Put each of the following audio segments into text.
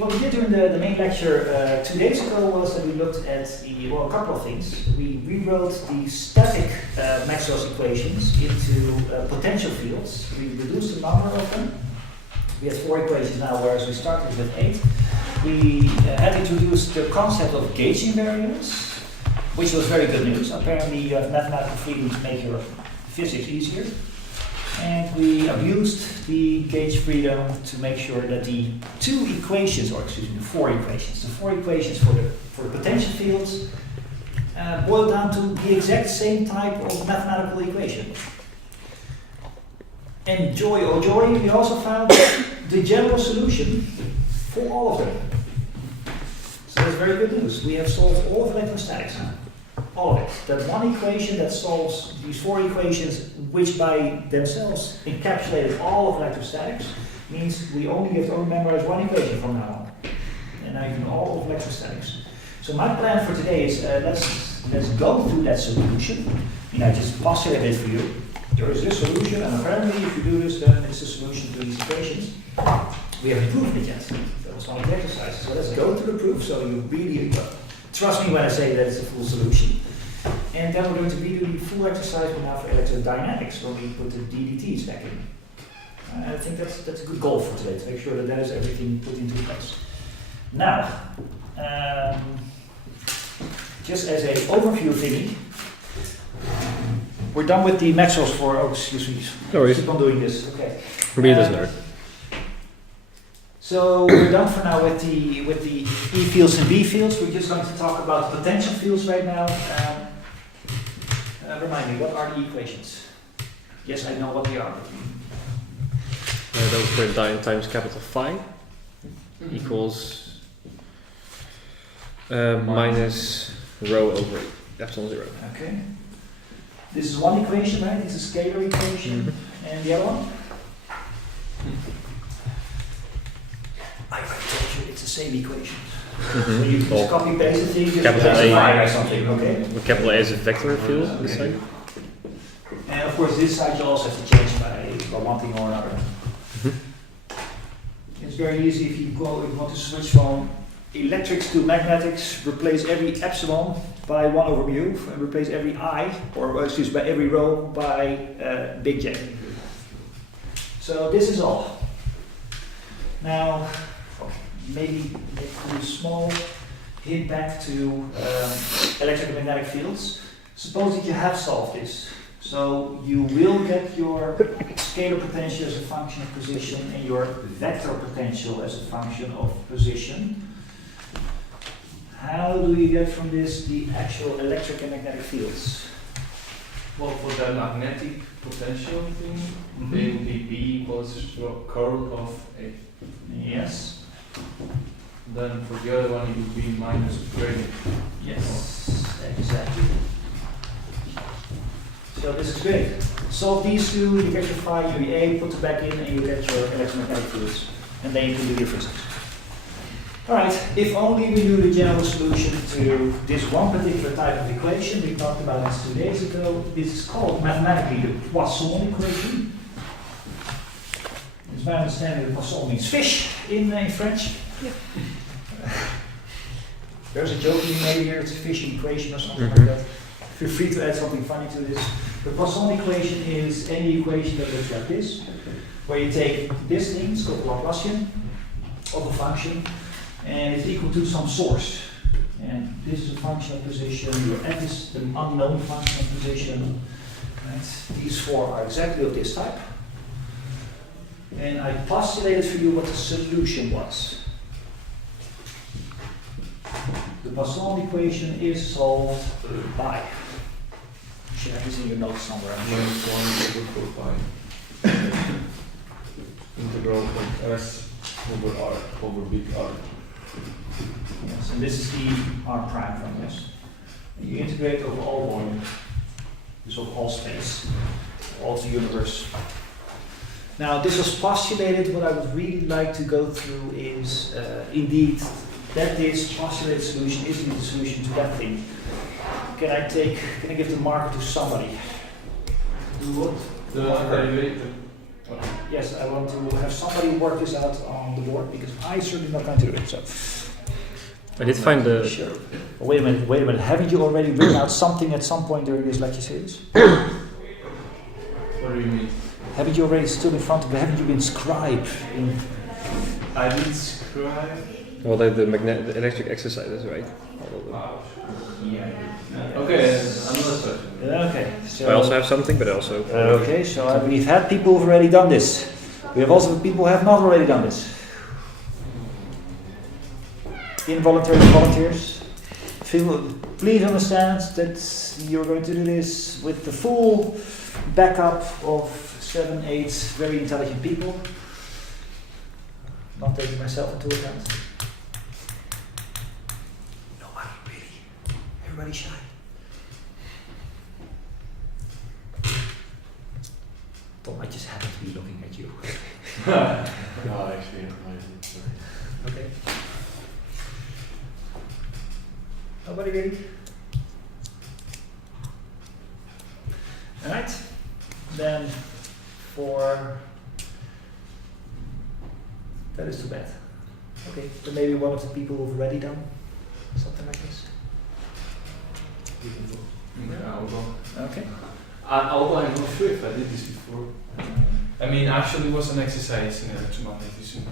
what we did during the main lecture 2 days ago was that we looked at a couple of things. We rewrote the static Maxwell's equations into potential fields. We reduced the number of them. We had 4 equations now, whereas we started with 8. We had introduced the concept of gauge invariance, which was very good news. Apparently you have mathematical freedom to make your physics easier. And we abused the gauge freedom to make sure that the 4 equations for the potential fields boil down to the exact same type of mathematical equation. And joy, oh joy, we also found the general solution for all of them. So that's very good news. We have solved all of electrostatics now. All of it. That one equation that solves these 4 equations, which by themselves encapsulated all of electrostatics, means we only have to memorize one equation from now on. And now you know all of electrostatics. So my plan for today is let's go through that solution. I just postulate it for you. There is this solution, and apparently if you do this, then it's a solution to these equations. We haven't proven it yet. That was one of the exercises. So let's go through the proof so you really trust me when I say that it's a full solution. And then we're going to redo the full exercise now for electrodynamics when we put the DDTs back in. I think that's a good goal for today, to make sure that is everything put into place. Now, just as an overview thingy, we're done with the Maxwell's for, excuse me, no worries. Keep on doing this, okay. For me it doesn't hurt. So we're done for now with the E fields and B fields. We're just going to talk about potential fields right now. Remind me, what are the equations? Yes, I know what they are. That was written times capital phi equals minus rho over epsilon 0. Okay. This is one equation, right? This is a scalar equation. And the other one? I told you it's the same equation. So you just copy paste the thing, just capital A or something, okay? Capital A is a vector field this side. And of course this side you also have to change by one thing or another. It's very easy if you want to switch from electrics to magnetics, replace every epsilon by 1 over mu, and replace every I, or excuse by every rho by big J. So this is all. Now, maybe do a small hint back to electromagnetic fields. Suppose that you have solved this. So you will get your scalar potential as a function of position and your vector potential as a function of position. How do you get from this the actual electric and magnetic fields? Well, for the magnetic potential thing, it would be B equals curl of A. Yes. Then for the other one, it would be minus gradient. Yes, exactly. So this is great. Solve these two, you get your phi, your A, put it back in, and you get your electromagnetic fields. And then you can do your physics. Alright, if only we knew the general solution to this one particular type of equation, we talked about this 2 days ago. This is called mathematically the Poisson equation. It's my understanding that Poisson means fish in French. Yeah. There's a joke being made here, it's a fish equation or something like that. Feel free to add something funny to this. The Poisson equation is any equation that looks like this, where you take this thing, it's called the Laplacian, of a function, and it's equal to some source. And this is a function of position, your f is an unknown function of position. Right? These 4 are exactly of this type. And I postulated for you what the solution was. The Poisson equation is solved by, you should have this in your notes somewhere. Minus 1 over 4 pi. Integral from S over R over big R. Yes, and this is E R prime from this. And you integrate over all volume, so all space, all the universe. Now this was postulated. What I would really like to go through is indeed that this postulated solution is indeed the solution to that thing. Can I give the marker to somebody? Do what? The derivative. yes, I want to have somebody work this out on the board because I certainly not going to do it. So. I did find the. Sure. Oh, wait a minute. Haven't you already written out something at some point during this lecture series? What do you mean? Haven't you already stood in front of? Haven't you been scribe? I did scribe. Well, the electric exercises, right? All of them. Yeah. Okay, another question. Okay. So I also have something, but also. Okay, so we've had people who've already done this. We have also people who have not already done this. Involuntary volunteers. Please understand that you're going to do this with the full backup of 7, 8 very intelligent people. Not taking myself into account. Nobody really. Everybody shy. Tom, I just happen to be looking at you. No, actually, Okay. Nobody ready? Alright. Then for that is too bad. Okay, then maybe one of the people who've already done something like this. you can go. Yeah, I'll go. Okay. Although I'm not sure if I did this before. I mean, actually, it was an exercise in electromagnetism.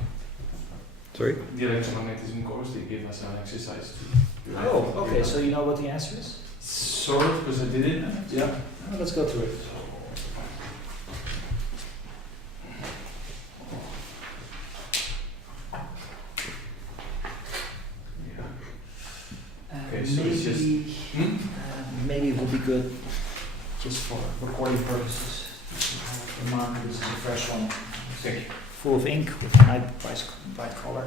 Sorry? The electromagnetism course, they gave us an exercise to. Oh, okay, so you know what the answer is? Sort of, because I did it. Yeah. Let's go through it. Okay, so it's just. Maybe it would be good just for recording purposes. Remind this is a fresh one. Okay. Full of ink with a nice bright color.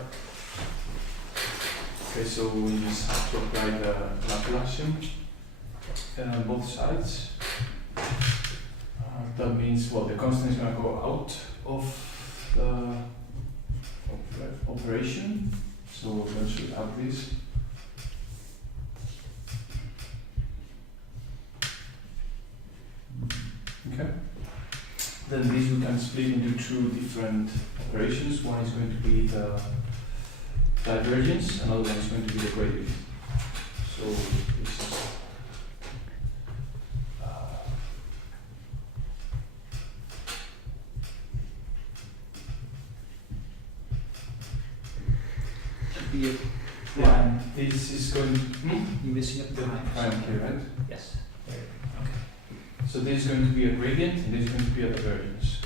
Okay, so we just have to apply the Laplacian on both sides. That means, well, the constant is going to go out of the operation. So we're going to have this. Okay. Then these we can split into 2 different operations. One is going to be the divergence, another one is going to be the gradient. So this is Be a yeah, this is going You're missing a the prime. prime here, right? Yes. Okay. So this is going to be a gradient and this is going to be a divergence.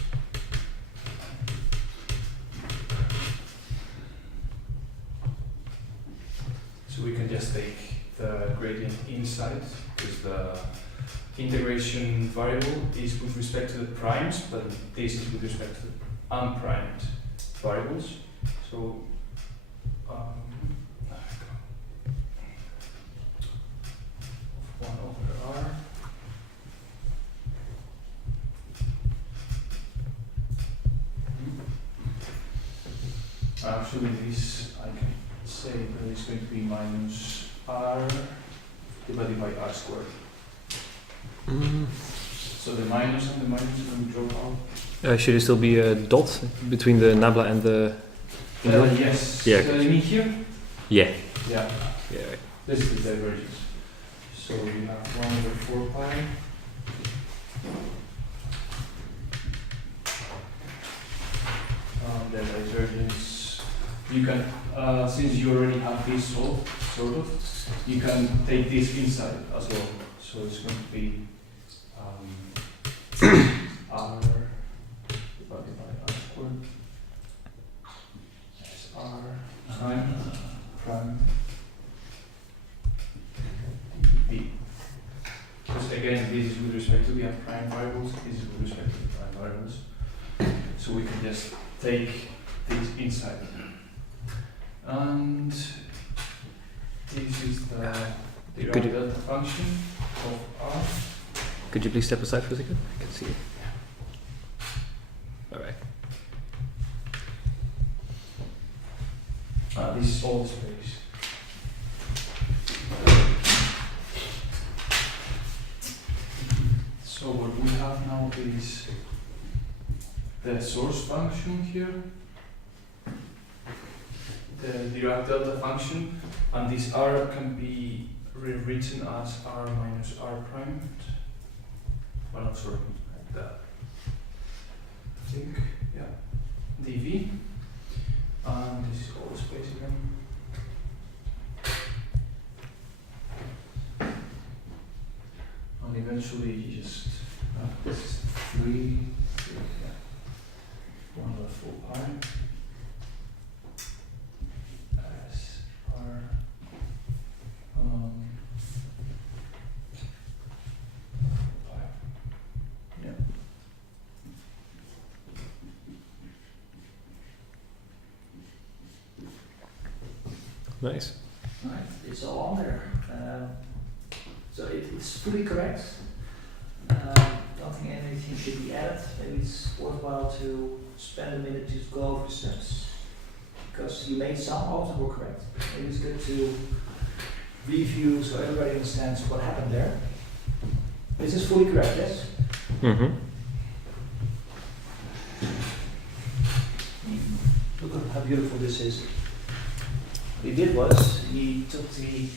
So we can just take the gradient inside because the integration variable is with respect to the primes, but this is with respect to the unprimed variables. So there we go. 1 over r. Actually, this I can say that it's going to be minus r divided by r squared. So the minus and the minus is going to drop out. Should it still be a dot between the nabla and the. Yes. Yeah, You mean here? Yeah. Yeah. Yeah. Right. This is the divergence. So we have 1 over 4 pi. The divergence, you can, since you already have this solved, sort of, you can take this inside as well. So it's going to be r divided by r squared. That's r prime d. Because again, this is with respect to the unprime variables, this is with respect to the prime variables. So we can just take this inside. And this is the Dirac delta function of r. Could you please step aside for a second? I can see it. Alright. This is all the space. So what we have now is the source function here, the Dirac delta function, and this r can be rewritten as r minus r prime. Well, no, sorry, like that. I think, yeah, dv, and this is all the space again. And eventually you just, this is 3, yeah, 1 over 4 pi as r pi. Yeah. Nice. Right, it's all on there. So it's fully correct. Don't think anything should be added. Maybe it's worthwhile to spend a minute to go over the steps. Because you made some of them were correct. Maybe it's good to review so everybody understands what happened there. This is fully correct, yes? Mm-hmm. Look at how beautiful this is. What he did was, he took the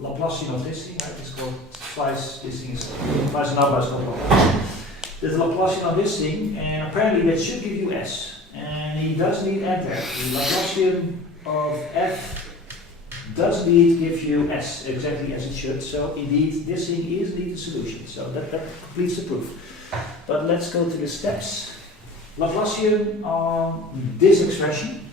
Laplacian of this thing, right? It's called twice, this thing is twice another, it's called Laplacian. There's the Laplacian of this thing, and apparently that should give you S. And he does need add there. The Laplacian of F does indeed give you S, exactly as it should. So indeed, this thing is indeed the solution. So that completes the proof. But let's go to the steps. Laplacian on this expression.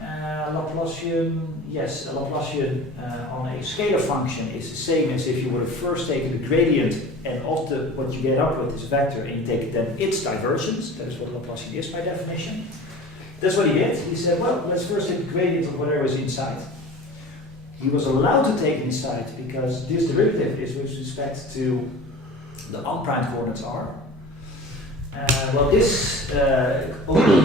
Laplacian, yes, a Laplacian on a scalar function is the same as if you were first taking the gradient and of the what you get up with is vector and you take then its divergence. That is what Laplacian is by definition. That's what he did. He said, well, let's first take the gradient of whatever is inside. He was allowed to take it inside because this derivative is with respect to the unprimed coordinates r. Well, this only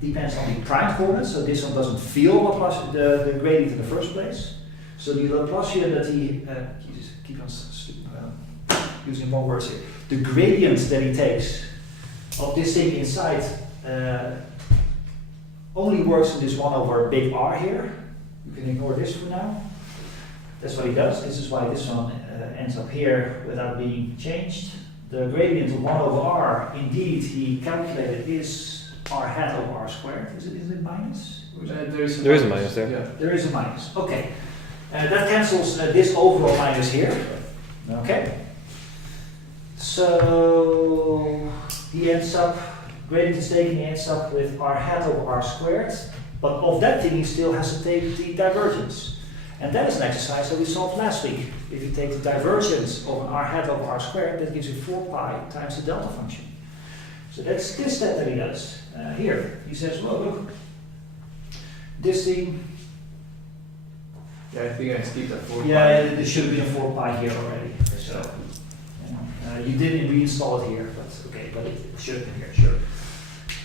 depends on the prime coordinates, so this one doesn't feel Laplacian, the gradient in the first place. So the Laplacian that he, keep on using more words here, the gradient that he takes of this thing inside only works in this 1 over big R here. You can ignore this for now. That's what he does. This is why this one ends up here without being changed. The gradient of 1 over R, indeed, he calculated is r hat over r squared. Is it minus? There is a minus there. Yeah. There is a minus. Okay. That cancels this overall minus here. Okay. So he ends up, gradient is taken, he ends up with r hat over r squared. But of that thing, he still has to take the divergence. And that is an exercise that we solved last week. If you take the divergence of an r hat over r squared, that gives you 4 pi times the delta function. So that's this step that he does. Here, he says, well, look, this thing. Yeah, I think I skipped that 4 Yeah, it should have been a 4 pi here already. So, you didn't reinstall it here, but okay, but it should have been here, sure.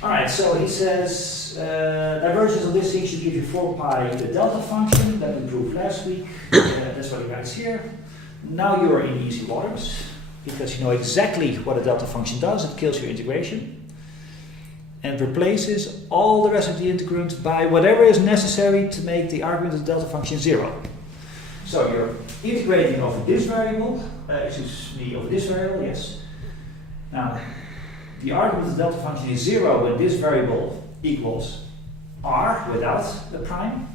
All right, so he says divergence of this thing should give you 4 pi the delta function that we proved last week. That's what he writes here. Now you're in easy waters because you know exactly what a delta function does. It kills your integration and replaces all the rest of the integrand by whatever is necessary to make the argument of the delta function 0. So you're integrating over this variable, over this variable, yes. Now, the argument of the delta function is 0 when this variable equals r without the prime.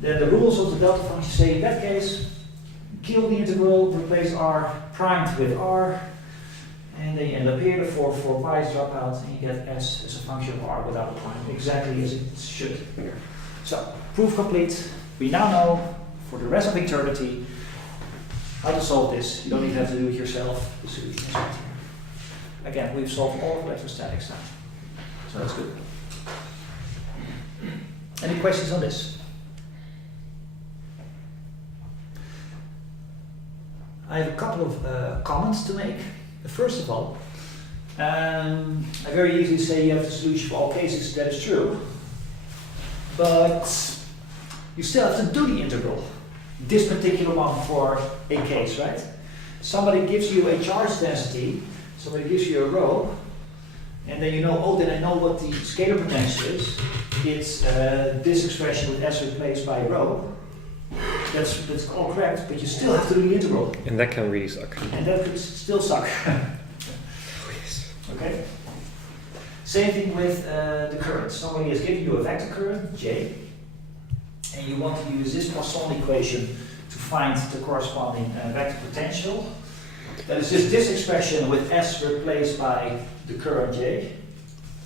Then the rules of the delta function say in that case, kill the integral, replace r primed with r, and then you end up here, the 4 pi's drop out, and you get s as a function of r without a prime, exactly as it should here. So, proof complete. We now know for the rest of eternity how to solve this. You don't even have to do it yourself. The solution is right here. Again, we've solved all of electrostatics now. So that's good. Any questions on this? I have a couple of comments to make. First of all, I very easily say you have the solution for all cases. That is true. But you still have to do the integral. This particular one for a case, right? Somebody gives you a charge density. Somebody gives you a rho, And then you know, oh, then I know what the scalar potential is. It's this expression with S replaced by rho. That's all correct, but you still have to do the integral. And that can really suck. And that could still suck. Oh, yes. Okay? Same thing with the current. Somebody has given you a vector current, J, and you want to use this Poisson equation to find the corresponding vector potential. That is just this expression with S replaced by the current J,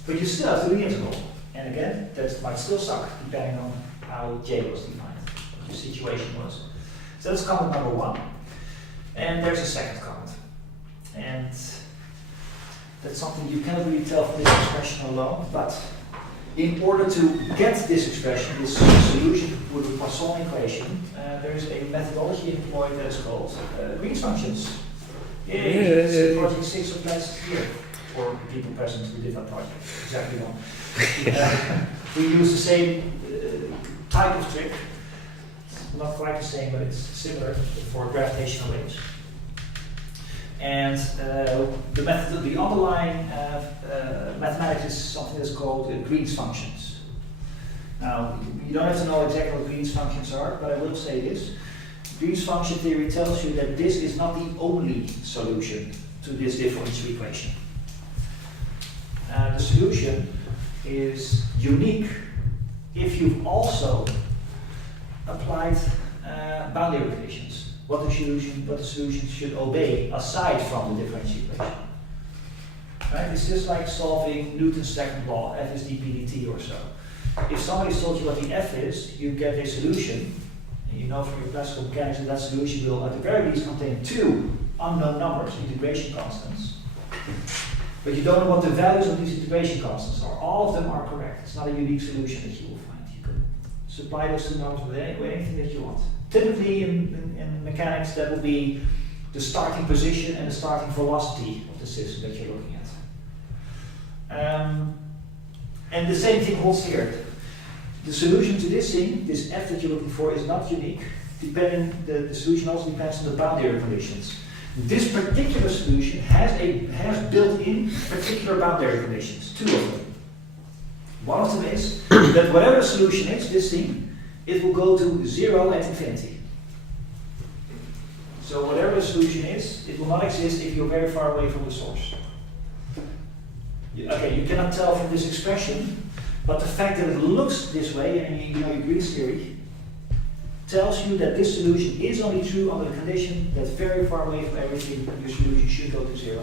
but you still have to do the integral. And again, that might still suck, depending on how J was defined, what your situation was. So that's comment number one. And there's a second comment. And that's something you cannot really tell from this expression alone, but in order to get this expression, this solution with the Poisson equation, there is a methodology employed that is called Green's functions. It's project 6 of last year, for the people present who did that project, exactly one. We use the same type of trick. It's not quite the same, but it's similar for gravitational waves. And the method, the underlying mathematics is something that's called Green's functions. Now, you don't have to know exactly what Green's functions are, but I will say this. Green's function theory tells you that this is not the only solution to this differential equation. The solution is unique if you've also applied boundary conditions. What the solution should obey aside from the differential equation. Right? It's just like solving Newton's second law, F is dp dt or so. If somebody's told you what the F is, you get a solution, and you know from your classical mechanics that solution will at the very least contain two unknown numbers, integration constants. But you don't know what the values of these integration constants are. All of them are correct. It's not a unique solution that you will find. You can supply those two numbers with anything that you want. Typically in mechanics that will be the starting position and the starting velocity of the system that you're looking at. And the same thing holds here. The solution to this thing, this F that you're looking for, is not unique. The solution also depends on the boundary conditions. This particular solution has built-in particular boundary conditions, two of them. One of them is that whatever the solution is, this thing, it will go to 0 at infinity. So whatever the solution is, it will not exist if you're very far away from the source. Okay, you cannot tell from this expression, but the fact that it looks this way, and you know your Green's theory, tells you that this solution is only true under the condition that very far away from everything, your solution should go to 0.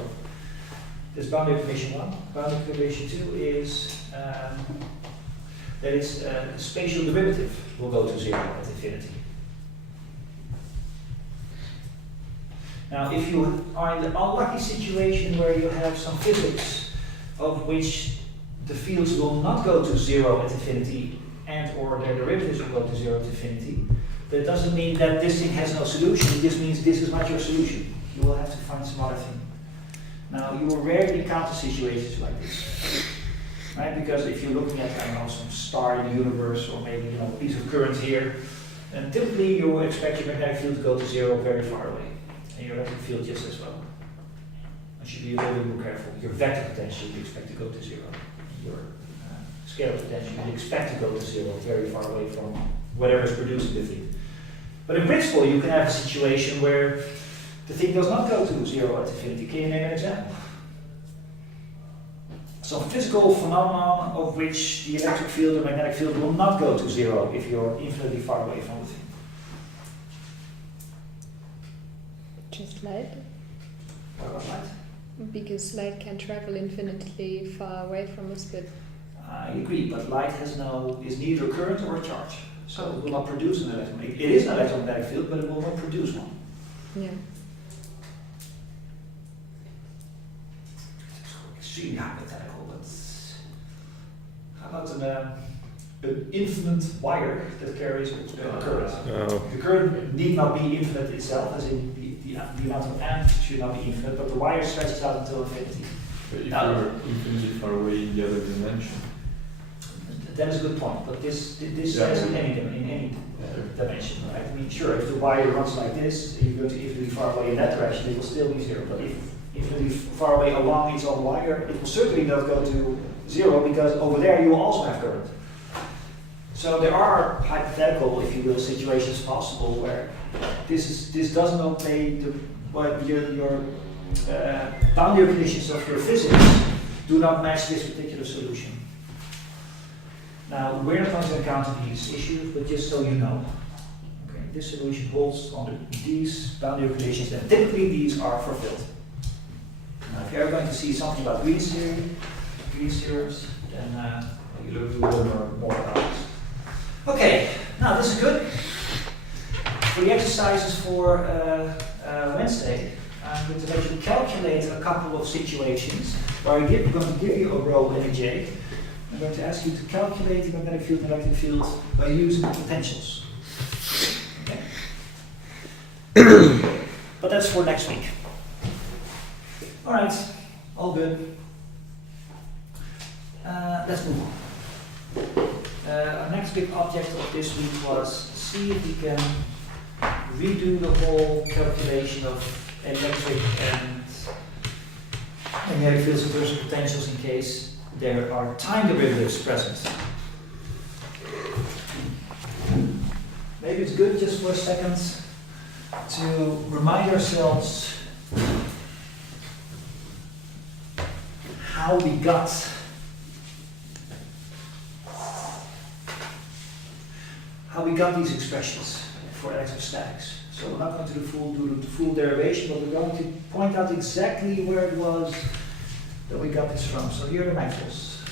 This boundary condition 1. Boundary condition 2 is that its spatial derivative will go to 0 at infinity. Now, if you are in the unlucky situation where you have some physics of which the fields will not go to 0 at infinity and or their derivatives will go to 0 at infinity, that doesn't mean that this thing has no solution. It just means this is not your solution. You will have to find some other thing. Now, you will rarely encounter situations like this, right? Because if you're looking at, I don't know, some star in the universe, or maybe a piece of current here, and typically you will expect your magnetic field to go to 0 very far away, and your electric field just as well. You should be a little bit more careful. Your vector potential you expect to go to 0. Your scalar potential you expect to go to 0 very far away from whatever is producing the thing. But in principle, you can have a situation where the thing does not go to 0 at infinity. Can you name an example? Some physical phenomenon of which the electric field or magnetic field will not go to 0 if you're infinitely far away from the thing. Just light? What about light? Because light can travel infinitely far away from us, but I agree, but light is neither current or charge. So it will not produce an electromagnetic. It is an electromagnetic field, but it will not produce one. yeah. It's extremely hypothetical, but how about an infinite wire that carries a current? Oh. The current need not be infinite itself, as in the amount of amp should not be infinite, but the wire stretches out until infinity. But if you're infinitely far away in the other dimension. That is a good point, but this says in any dimension, right? I mean, sure, if the wire runs like this, if you go to infinitely far away in that direction, it will still be 0. But if infinitely far away along its own wire, it will certainly not go to 0 because over there you will also have current. So there are hypothetical, if you will, situations possible where this doesn't obey your boundary conditions of your physics do not match this particular solution. Now, we're not going to encounter these issues, but just so you know. Okay, this solution holds under these boundary conditions, and typically these are fulfilled. Now, if you're ever going to see something about Green's theorems, then you learn more about this. Okay, now this is good. For the exercises for Wednesday, I'm going to let you calculate a couple of situations where I'm going to give you a rho and a j. I'm going to ask you to calculate the magnetic field and electric field by using the potentials. Okay? But that's for next week. Alright, all good. Let's move on. Our next big object of this week was see if we can redo the whole calculation of electric and magnetic fields in terms of potentials in case there are time derivatives present. Maybe it's good just for a second to remind ourselves how we got these expressions for electrostatics. So we're not going to do the full derivation, but we're going to point out exactly where it was that we got this from. So here are the Maxwells.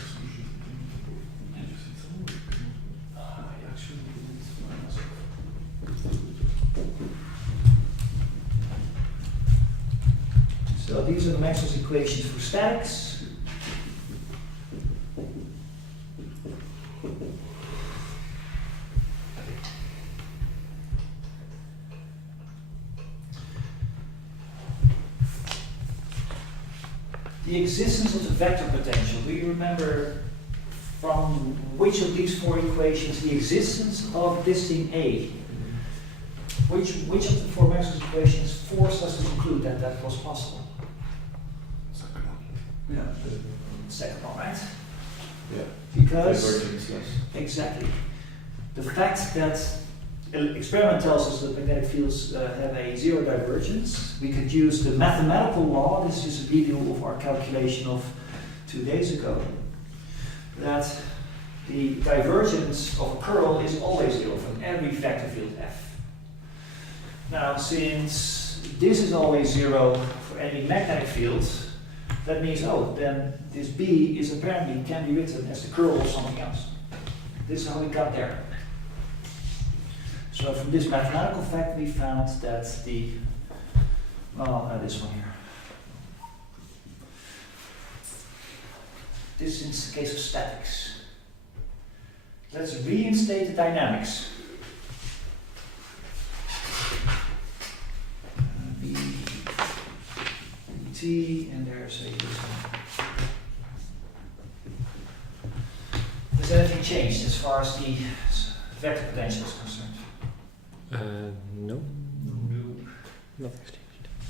So these are the Maxwell's equations for statics. The existence of the vector potential. Do you remember from which of these four equations the existence of this thing A? Which of the four Maxwell's equations forced us to conclude that that was possible? Second one. Yeah. Second one, right? Yeah. Because Divergence, yes. exactly. The fact that experiment tells us that magnetic fields have a zero divergence. We could use the mathematical law, this is a video of our calculation of 2 days ago, that the divergence of a curl is always zero from every vector field F. Now, since this is always zero for any magnetic field, that means, oh, then this B is apparently can be written as the curl of something else. This is how we got there. So from this mathematical fact, we found that the, this one here. This is the case of statics. Let's reinstate the dynamics. B, T, and there's a this one. Has anything changed as far as the vector potential is concerned? No. Nothing's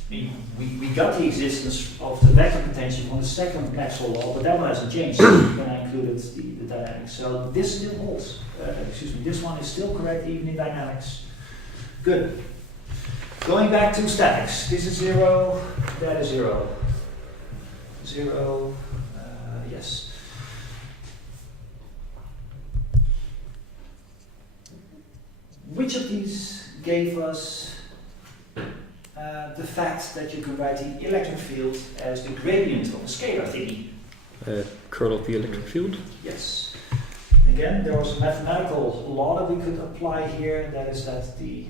changed. We got the existence of the vector potential from the second Maxwell law, but that one hasn't changed when I included the dynamics. So this still holds. This one is still correct even in dynamics. Good. Going back to statics. This is zero, that is zero. Zero, yes. Which of these gave us the fact that you can write the electric field as the gradient of a scalar thingy? Curl of the electric field? Yes. Again, there was a mathematical law that we could apply here, that is that the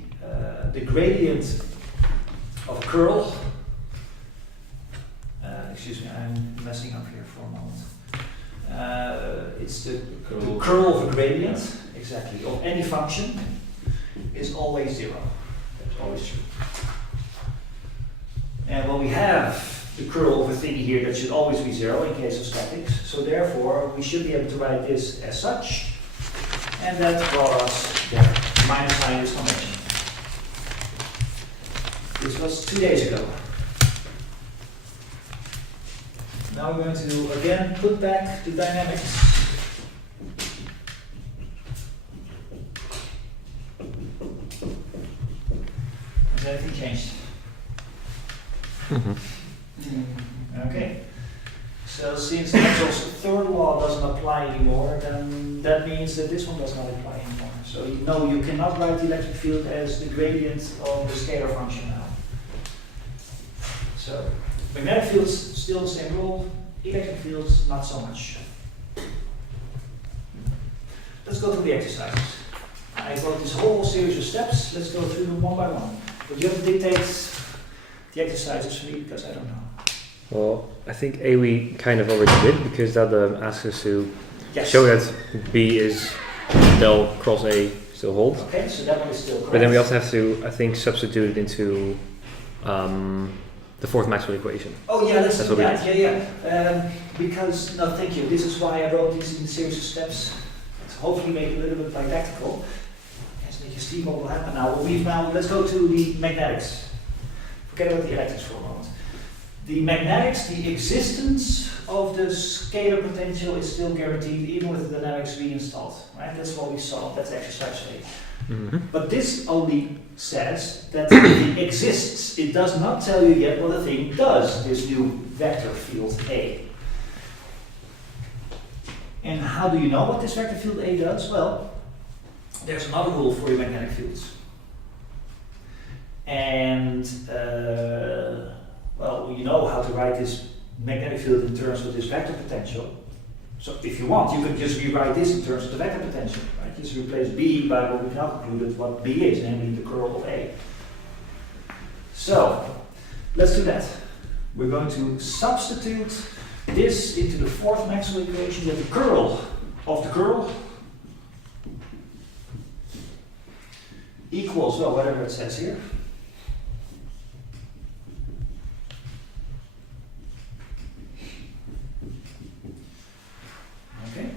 gradient of curl, excuse me, I'm messing up here for a moment. It's the curl of a gradient, exactly, of any function is always zero. That's always true. And when we have the curl of a thingy here, that should always be zero in case of statics. So therefore, we should be able to write this as such. And that brought us there. Minus sign is convention. This was 2 days ago. Now we're going to again put back the dynamics. Has anything changed? Okay. So since Maxwell's third law doesn't apply anymore, then that means that this one does not apply anymore. So you know you cannot write the electric field as the gradient of the scalar function now. So magnetic fields still the same rule, electric fields not so much. Let's go through the exercises. I wrote this whole series of steps. Let's go through them one by one. But you have to dictate the exercises for me because I don't know. Well, I think A we kind of already did because that asks us to Yes. show that B is del cross A still holds. Okay, so that one is still correct. But then we also have to, I think, substitute it into the fourth Maxwell equation. Oh yeah, let's That's do what we that. Yeah. Because, no, thank you. This is why I wrote this in a series of steps. To hopefully make it a little bit didactical. Yes, make you see what will happen now. Let's go to the magnetics. Forget about the electrics for a moment. The magnetics, the existence of the scalar potential is still guaranteed even with the dynamics reinstalled. Right? That's what we saw. That's exercise 8. But this only says that it exists. It does not tell you yet what the thing does, this new vector field A. And how do you know what this vector field A does? Well, there's another rule for your magnetic fields. And, well, you know how to write this magnetic field in terms of this vector potential. So if you want, you could just rewrite this in terms of the vector potential, right? Just replace B by what we now concluded what B is, namely the curl of A. So, let's do that. We're going to substitute this into the fourth Maxwell equation that the curl of the curl equals, well, whatever it says here. Okay,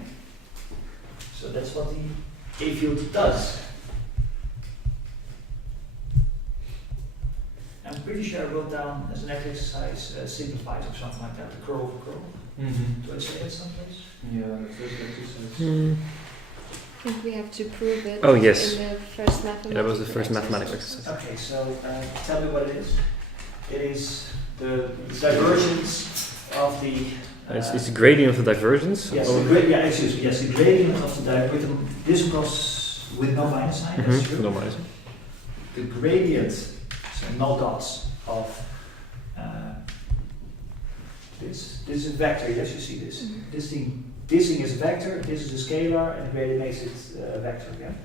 so that's what the A field does. I'm pretty sure I wrote down as an exercise simplified or something like that, the curl of a curl. Do I say that someplace? Yeah, the first exercise. I think we have to prove it Oh, yes. in the first mathematical That was the first exercise. mathematical exercise. Okay, so tell me what it is. It is the divergence of the. It's the gradient of the divergence. Yes, of- excuse me. Yes, the gradient of the divergence. This goes with no minus sign. That's true. No minus. The gradient, so no dots of this. This is a vector. Yes, you see this. This thing is a vector. This is a scalar, and the gradient makes it a vector again.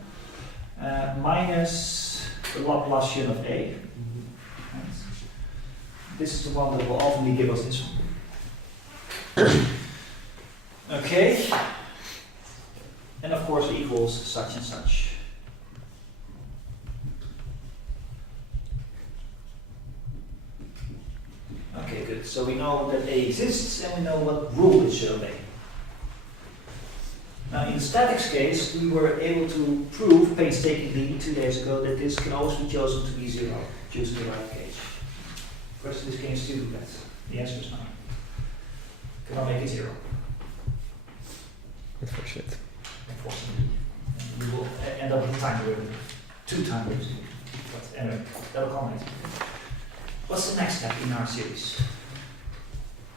Minus the Laplacian of A. Right. This is the one that will ultimately give us this one. Okay, and of course equals such and such. Okay, good. So we know that A exists and we know what rule it should obey. Now in the statics case, we were able to prove painstakingly 2 days ago that this can always be chosen to be 0, choosing the right gauge. Of course, this can still do that. The answer is no. Cannot make it 0. Unfortunate. Unfortunately. And we will end up with a time derivative. 2 time derivatives. But anyway, that'll come later. What's the next step in our series?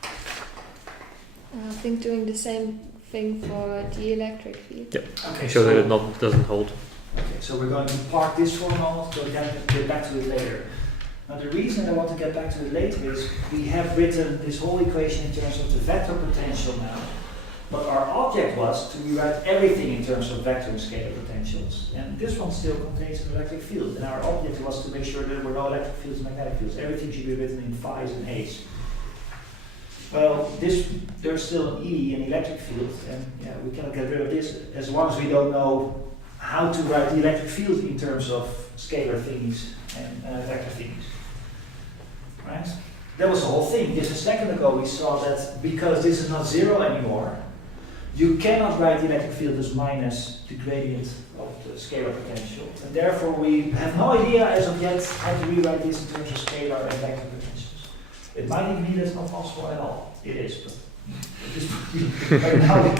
I think doing the same thing for the electric field. Okay, Show that it doesn't hold. Okay, so we're going to park this for a moment, so we can get back to it later. Now the reason I want to get back to it later is we have written this whole equation in terms of the vector potential now, but our object was to rewrite everything in terms of vector and scalar potentials. And this one still contains an electric field, and our object was to make sure that there were no electric fields and magnetic fields. Everything should be written in phi's and a's. Well, there's still an E, an electric field, and yeah, we cannot get rid of this as long as we don't know how to write the electric field in terms of scalar thingies and vector thingies. Right? That was the whole thing. Just a second ago we saw that because this is not 0 anymore, you cannot write the electric field as minus the gradient of the scalar potential. And therefore we have no idea as of yet how to rewrite this in terms of scalar and vector potentials. It might even be that's not possible at all. It is, but right now,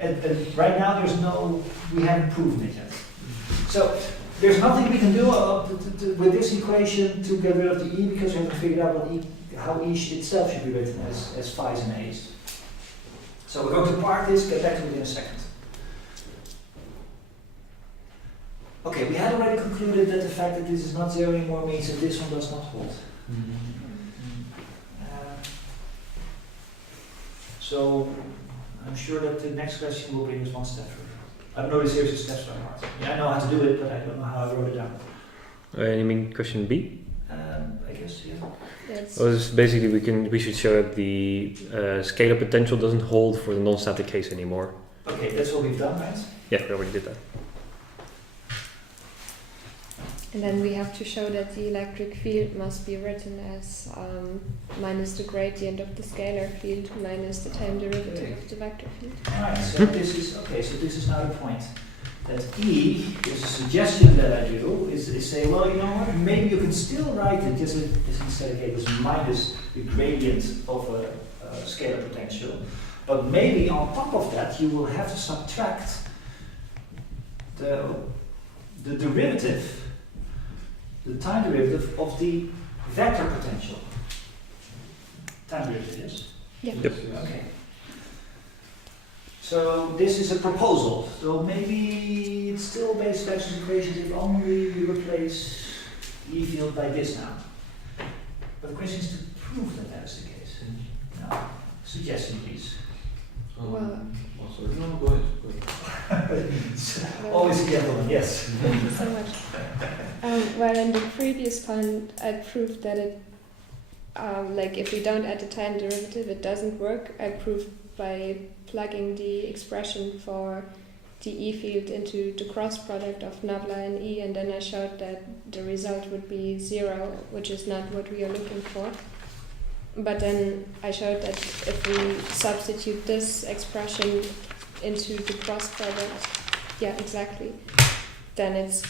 and right now we haven't proven it yet. So there's nothing we can do with this equation to get rid of the e, because we haven't figured out how e itself should be written as phi's and a's. So we're going to park this, get back to it in a second. Okay, we had already concluded that the fact that this is not zero anymore means that this one does not hold. So I'm sure that the next question will bring us one step further. I don't know the series of steps by heart. Yeah, I know how to do it, but I don't know how I wrote it down. You mean question B? I guess, yeah. Yes. Well, this basically we should show that the scalar potential doesn't hold for the non-static case anymore. Okay, that's what we've done, right? Yeah, we already did that. And then we have to show that the electric field must be written as minus the gradient of the scalar field minus the time derivative of the vector field. Alright, so this is now the point. That E is a suggestion that I do, is say, well, you know what, maybe you can still write it just instead of as minus the gradient of a scalar potential, but maybe on top of that you will have to subtract the derivative, the time derivative of the vector potential. Time derivative, yes? Yeah. Yep. Okay. So this is a proposal. So maybe it's still basic Maxwell's equations if only we replace E field by this now. But the question is to prove that that is the case. Now, suggestion please. Well, sorry. No, go ahead. Always a gentleman, yes. thank you so much. Well, in the previous point, I proved that it, like if we don't add the time derivative, it doesn't work. I proved by plugging the expression for the E field into the cross product of nabla and E, and then I showed that the result would be 0, which is not what we are looking for. But then I showed that if we substitute this expression into the cross product, yeah, exactly, then it's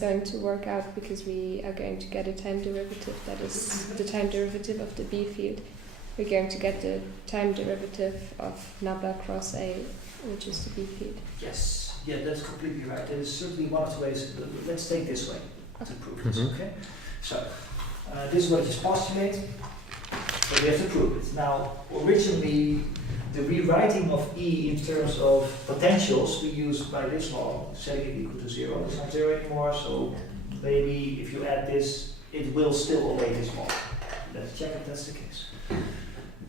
going to work out because we are going to get a time derivative that is the time derivative of the B field. We're going to get the time derivative of nabla cross A, which is the B field. Yes, yeah, that's completely right. That is certainly one of the ways. Let's take this way to prove this, Mhm. okay? So, this is what I just postulate, but we have to prove it. Now, originally, the rewriting of E in terms of potentials we used by this law, setting it equal to 0. It's not 0 anymore, so maybe if you add this, it will still obey this law. Let's check if that's the case.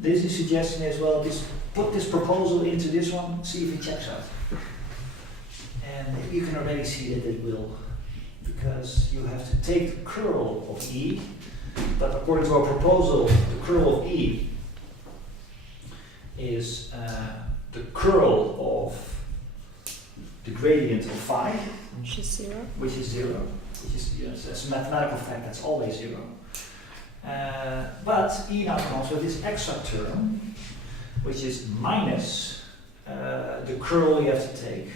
This is suggesting as well, put this proposal into this one, see if it checks out. And you can already see that it will, because you have to take the curl of E, but according to our proposal, the curl of E is the curl of the gradient of phi, Which is 0. which is 0, which is, yes, as a mathematical fact, that's always 0. But E now comes with this extra term, which is minus the curl you have to take.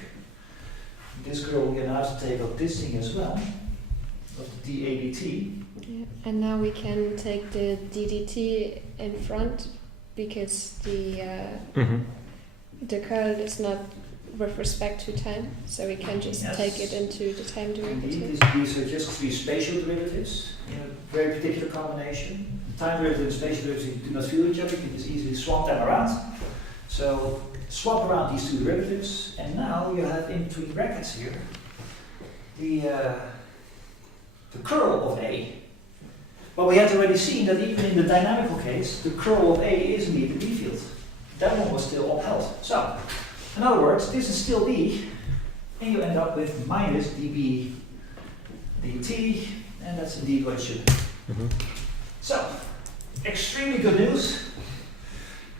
This curl you now have to take of this thing as well, of the dAdt. Yeah. And now we can take the ddt in front because the curl is not with respect to time, so we can just Yes. take it into the time Indeed, derivative. these are just three spatial derivatives in a very particular combination. Time derivative and spatial derivatives do not feel each other, you can just easily swap them around. So swap around these two derivatives, and now you have in between brackets here the curl of A. But we had already seen that even in the dynamical case, the curl of A is indeed the B field. That one was still upheld. So, in other words, this is still B, and you end up with minus dB dt, and that's indeed what it should be. Mhm. So, extremely good news.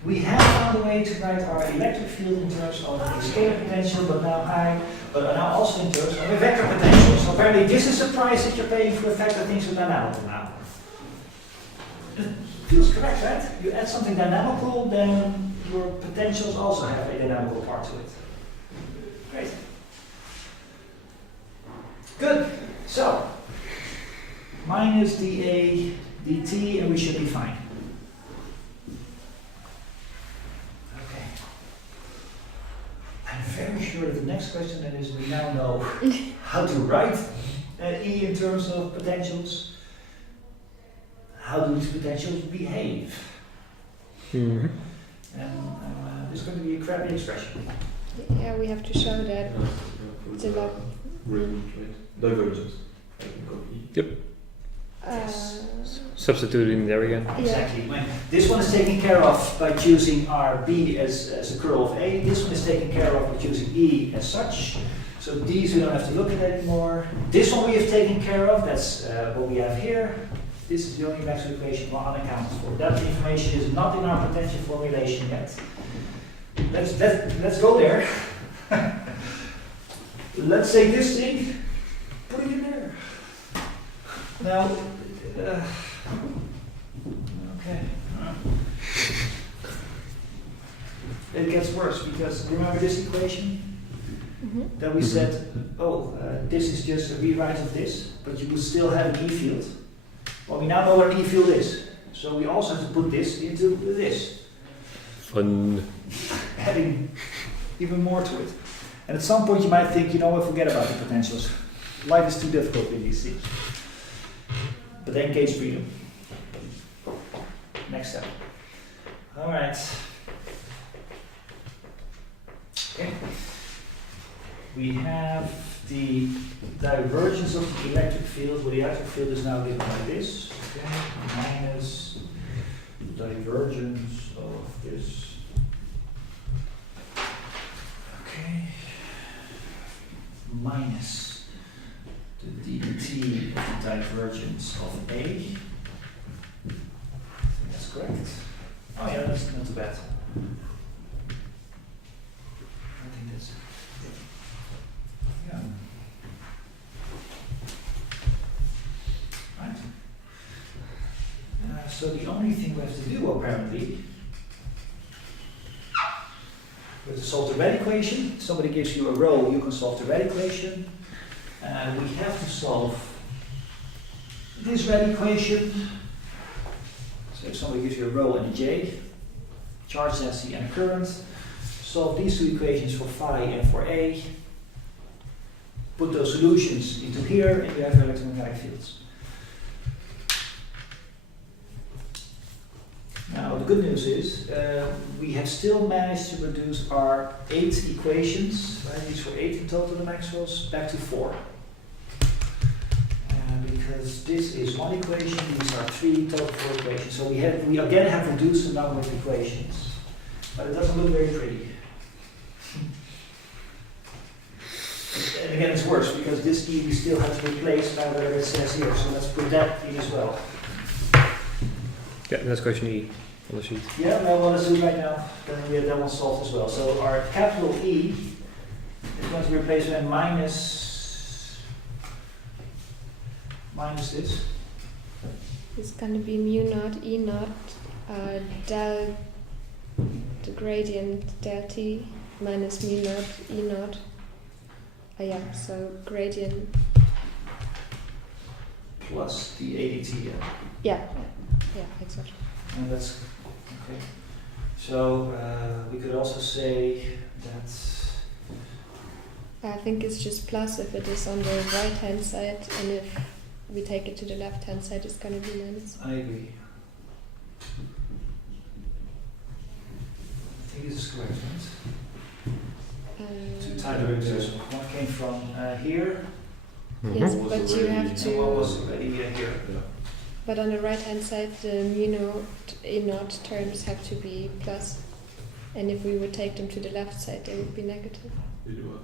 We have found a way to write our electric field in terms of a scalar potential, but now also in terms of a vector potential. So apparently this is a price that you're paying for the fact that things are dynamical now. It feels correct, right? You add something dynamical, then your potentials also have a dynamical part to it. Great. Good. So, minus dA dt, and we should be fine. I'm very sure that the next question then is we now know how to write E in terms of potentials. How do these potentials behave? Mhm. And this is going to be a crappy expression. Yeah, we have to show that it's a lot. Gradient, right? Divergence. I can copy. Substitute in there again. Yeah. Exactly. When this one is taken care of by choosing our B as a curl of A. This one is taken care of by choosing E as such. So these we don't have to look at anymore. This one we have taken care of. That's what we have here. This is the only Maxwell equation we're unaccounted for. That information is not in our potential formulation yet. Let's go there. Let's say this thing, put it in there. Now, okay. It gets worse because remember this equation? Mhm. That we said, this is just a rewrite of this, but you would still have an E field. Well, we now know what an E field is. So we also have to put this into this, Fun. adding even more to it. And at some point you might think, forget about the potentials. Life is too difficult with these things. But then case freedom. Next step. All right. Okay. We have the divergence of the electric field, where the electric field is now given like this. Okay. Minus divergence of this. Okay. Minus the dt of the divergence of A. I think that's correct. Oh yeah, that's not too bad. I think that's yeah. Right. So the only thing we have to do apparently we have to solve the red equation. Somebody gives you a row, you can solve the red equation. We have to solve this red equation. So if somebody gives you a row and a J, charge density and a current, solve these two equations for phi and for A, put those solutions into here, and you have your electromagnetic fields. Now the good news is we have still managed to reduce our 8 equations, right? These were 8 in total, the Maxwell's, back to 4. Because this is one equation, these are 3 total 4 equations. So we again have reduced the number of equations, but it doesn't look very pretty. And again, it's worse because this E we still have to replace by whatever it says here. So let's put that in as well. Yeah, that's question E on the sheet. Yeah, well, let's do it right now. Then we have that one solved as well. So our capital E is going to be replaced by minus this. It's going to be mu naught E naught del the gradient del T minus mu naught E naught. Yeah, so gradient. Plus the ADT. Yeah, exactly. And that's okay. So we could also say that. I think it's just plus if it is on the right hand side, and if we take it to the left hand side, it's going to be minus. I agree. I think this is correct, right? Two time derivatives. One came from here. Yes, Mhm. but you have And one was to. already here. But on the right hand side, the mu naught E naught terms have to be plus, and if we would take them to the left side, they would be negative. We do have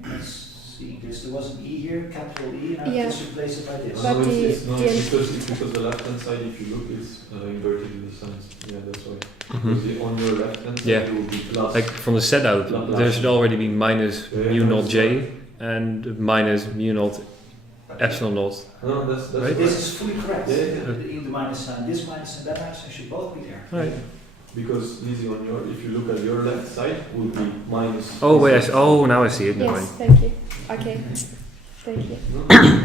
Okay, let's see this. There was an E here, capital E, and I Yeah. just replace it by this. But it's the- because the left hand side, if you look, is inverted in the signs. Yeah, that's why. Mhm. Because on your left hand side, Yeah. it will be plus. Like from the set out, there should already be minus Yeah, mu naught that's J and minus mu naught epsilon naught. No, that's Right? This is fully correct. Yeah, yeah. The minus sign, this minus and that minus sign should both be there. Right. Because Lizzie, on your, if you look at your left side, would be minus. Oh wait, now I see it. Never Yes, mind. thank you. Okay, thank you.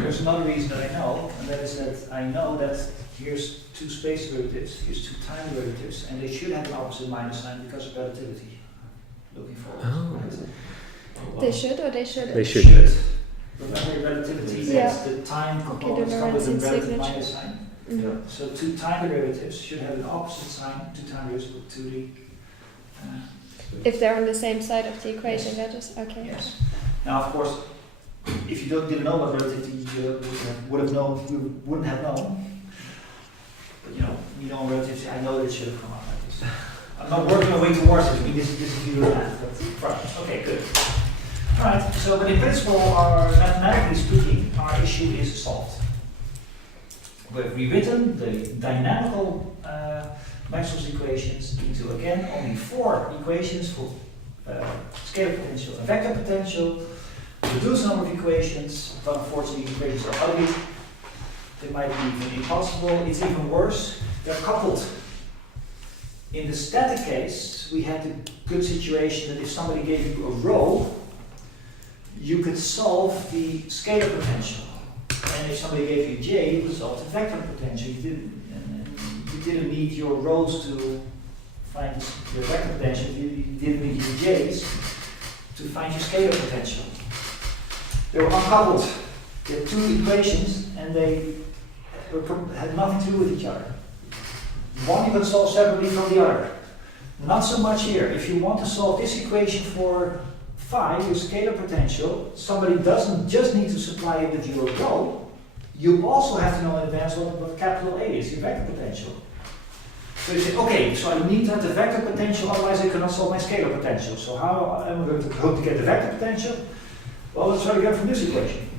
There's another reason that I know, and that is that I know that here's 2 space derivatives, here's 2 time derivatives, and they should have an opposite minus sign because of relativity. looking for. Oh. Right? They should or they shouldn't? They should. Remember relativity, Yeah. that's the time components come Lorentz with a relative signature. minus sign. Mhm. So two time derivatives should have an opposite sign, two time derivatives to the If they're on the same side of the equation, that is okay. yes. Now, of course, if you didn't know about relativity, you would have known, you wouldn't have known. But you know relativity, I know that it should have come out like this. I'm not working my way towards it, I mean, this is your math, but right, okay, good. Alright, so but in principle, mathematically speaking, our issue is solved. We've rewritten the dynamical Maxwell's equations into, again, only 4 equations for scalar potential and vector potential. Reduce number of equations, but unfortunately the equations are ugly. They might be even impossible. It's even worse, they're coupled. In the static case, we had the good situation that if somebody gave you a rho, you could solve the scalar potential. And if somebody gave you J, you could solve the vector potential. You didn't need your rho's to find your vector potential, you didn't need your J's to find your scalar potential. They were uncoupled. They had 2 equations and they had nothing to do with each other. One you can solve separately from the other. Not so much here. If you want to solve this equation for phi, your scalar potential, somebody doesn't just need to supply it with your rho, you also have to know in advance what capital A is, your vector potential. So you say, okay, so I need to have the vector potential, otherwise I cannot solve my scalar potential. So how am I going to hope to get the vector potential? Well, let's try to get it from this equation.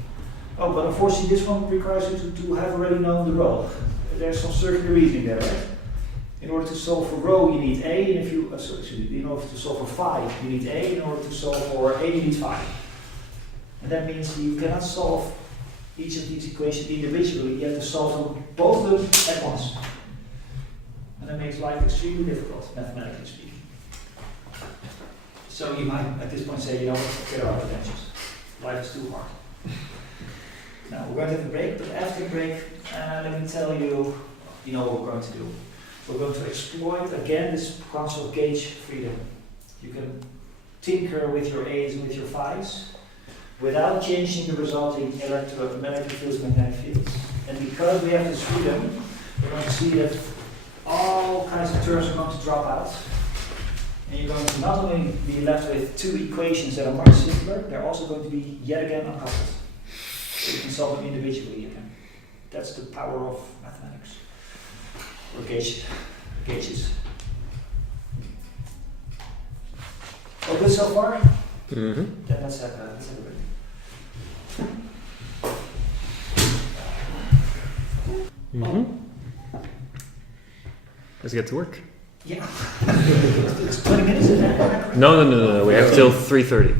Oh, but unfortunately this one requires you to have already known the rho. There's some circular reasoning there, right? In order to solve for rho, you need A, and if you, in order to solve for phi, you need A, in order to solve for A, you need phi. And that means you cannot solve each of these equations individually, you have to solve them, both of them at once. And that makes life extremely difficult, mathematically speaking. So you might, at this point, say, you know what, forget our potentials. Life is too hard. Now, we're going to have a break, but after the break, let me tell you, what we're going to do. We're going to exploit, again, this concept of gauge freedom. You can tinker with your A's and with your phi's without changing the resulting electromagnetic fields and magnetic fields. And because we have this freedom, we're going to see that all kinds of terms are going to drop out. And you're going to not only be left with 2 equations that are much simpler, they're also going to be yet again uncoupled. So you can solve them individually again. That's the power of mathematics. Or gauges. All good so far? Mm-hmm. Then let's have a break. Mm-hmm. Let's get to work. Yeah. It's 20 minutes, is that correct? No. We have till 3:30. Okay.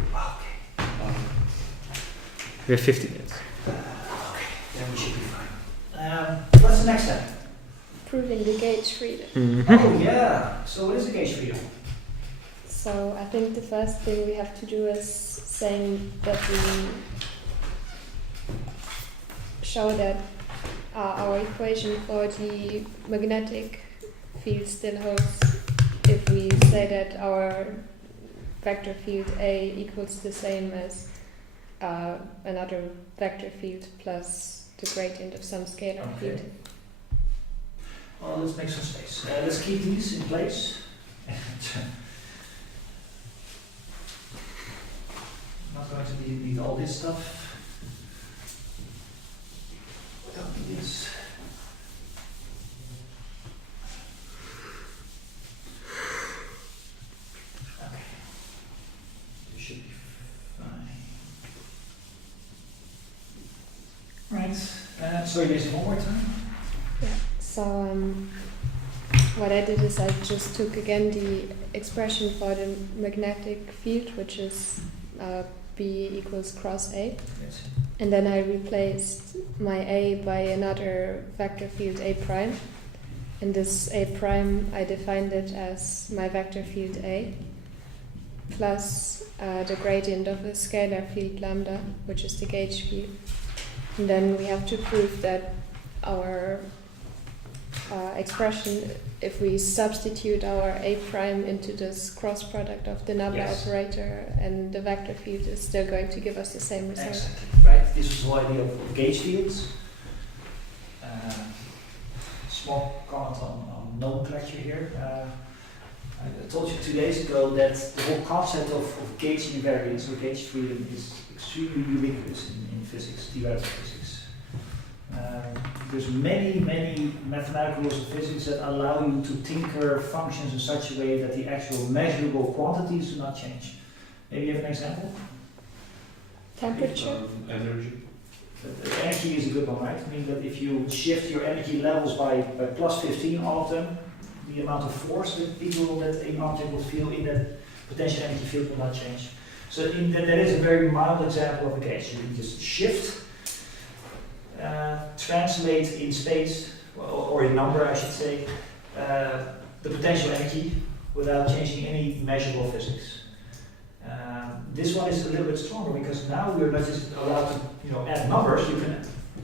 We have 50 minutes. Okay, then we should be fine. What's the next step? Proving the gauge freedom. Mm-hmm. Oh yeah. So what is the gauge freedom? So I think the first thing we have to do is saying that we show that our equation for the magnetic field still holds if we say that our vector field A equals the same as another vector field plus the gradient of some scalar field. Well, let's make some space. Let's keep these in place. Not going to need all this stuff. Don't need this. Okay. This should be fine. Right. Sorry, this one more time. Yeah. So what I did is I just took again the expression for the magnetic field, which is B equals cross A. Yes. And then I replaced my A by another vector field A prime. And this A prime, I defined it as my vector field A plus the gradient of a scalar field lambda, which is the gauge field. And then we have to prove that our expression, if we substitute our A prime into this cross product of the number Yes. operator and the vector field, is still going to give us the same result. Exactly, right? This is the whole idea of gauge fields. Small comment on nomenclature here. I told you 2 days ago that the whole concept of gauge invariance or gauge freedom is extremely ubiquitous in physics, theoretical physics. There's many mathematical rules of physics that allow you to tinker functions in such a way that the actual measurable quantities do not change. Maybe you have an example? Temperature? Energy. The energy is a good one, right? I mean that if you shift your energy levels by plus 15, all of them, the amount of force that an object will feel in that potential energy field will not change. So that is a very mild example of a gauge. You can just shift, translate in space, or in number I should say, the potential energy without changing any measurable physics. This one is a little bit stronger because now we're not just allowed to add numbers, you can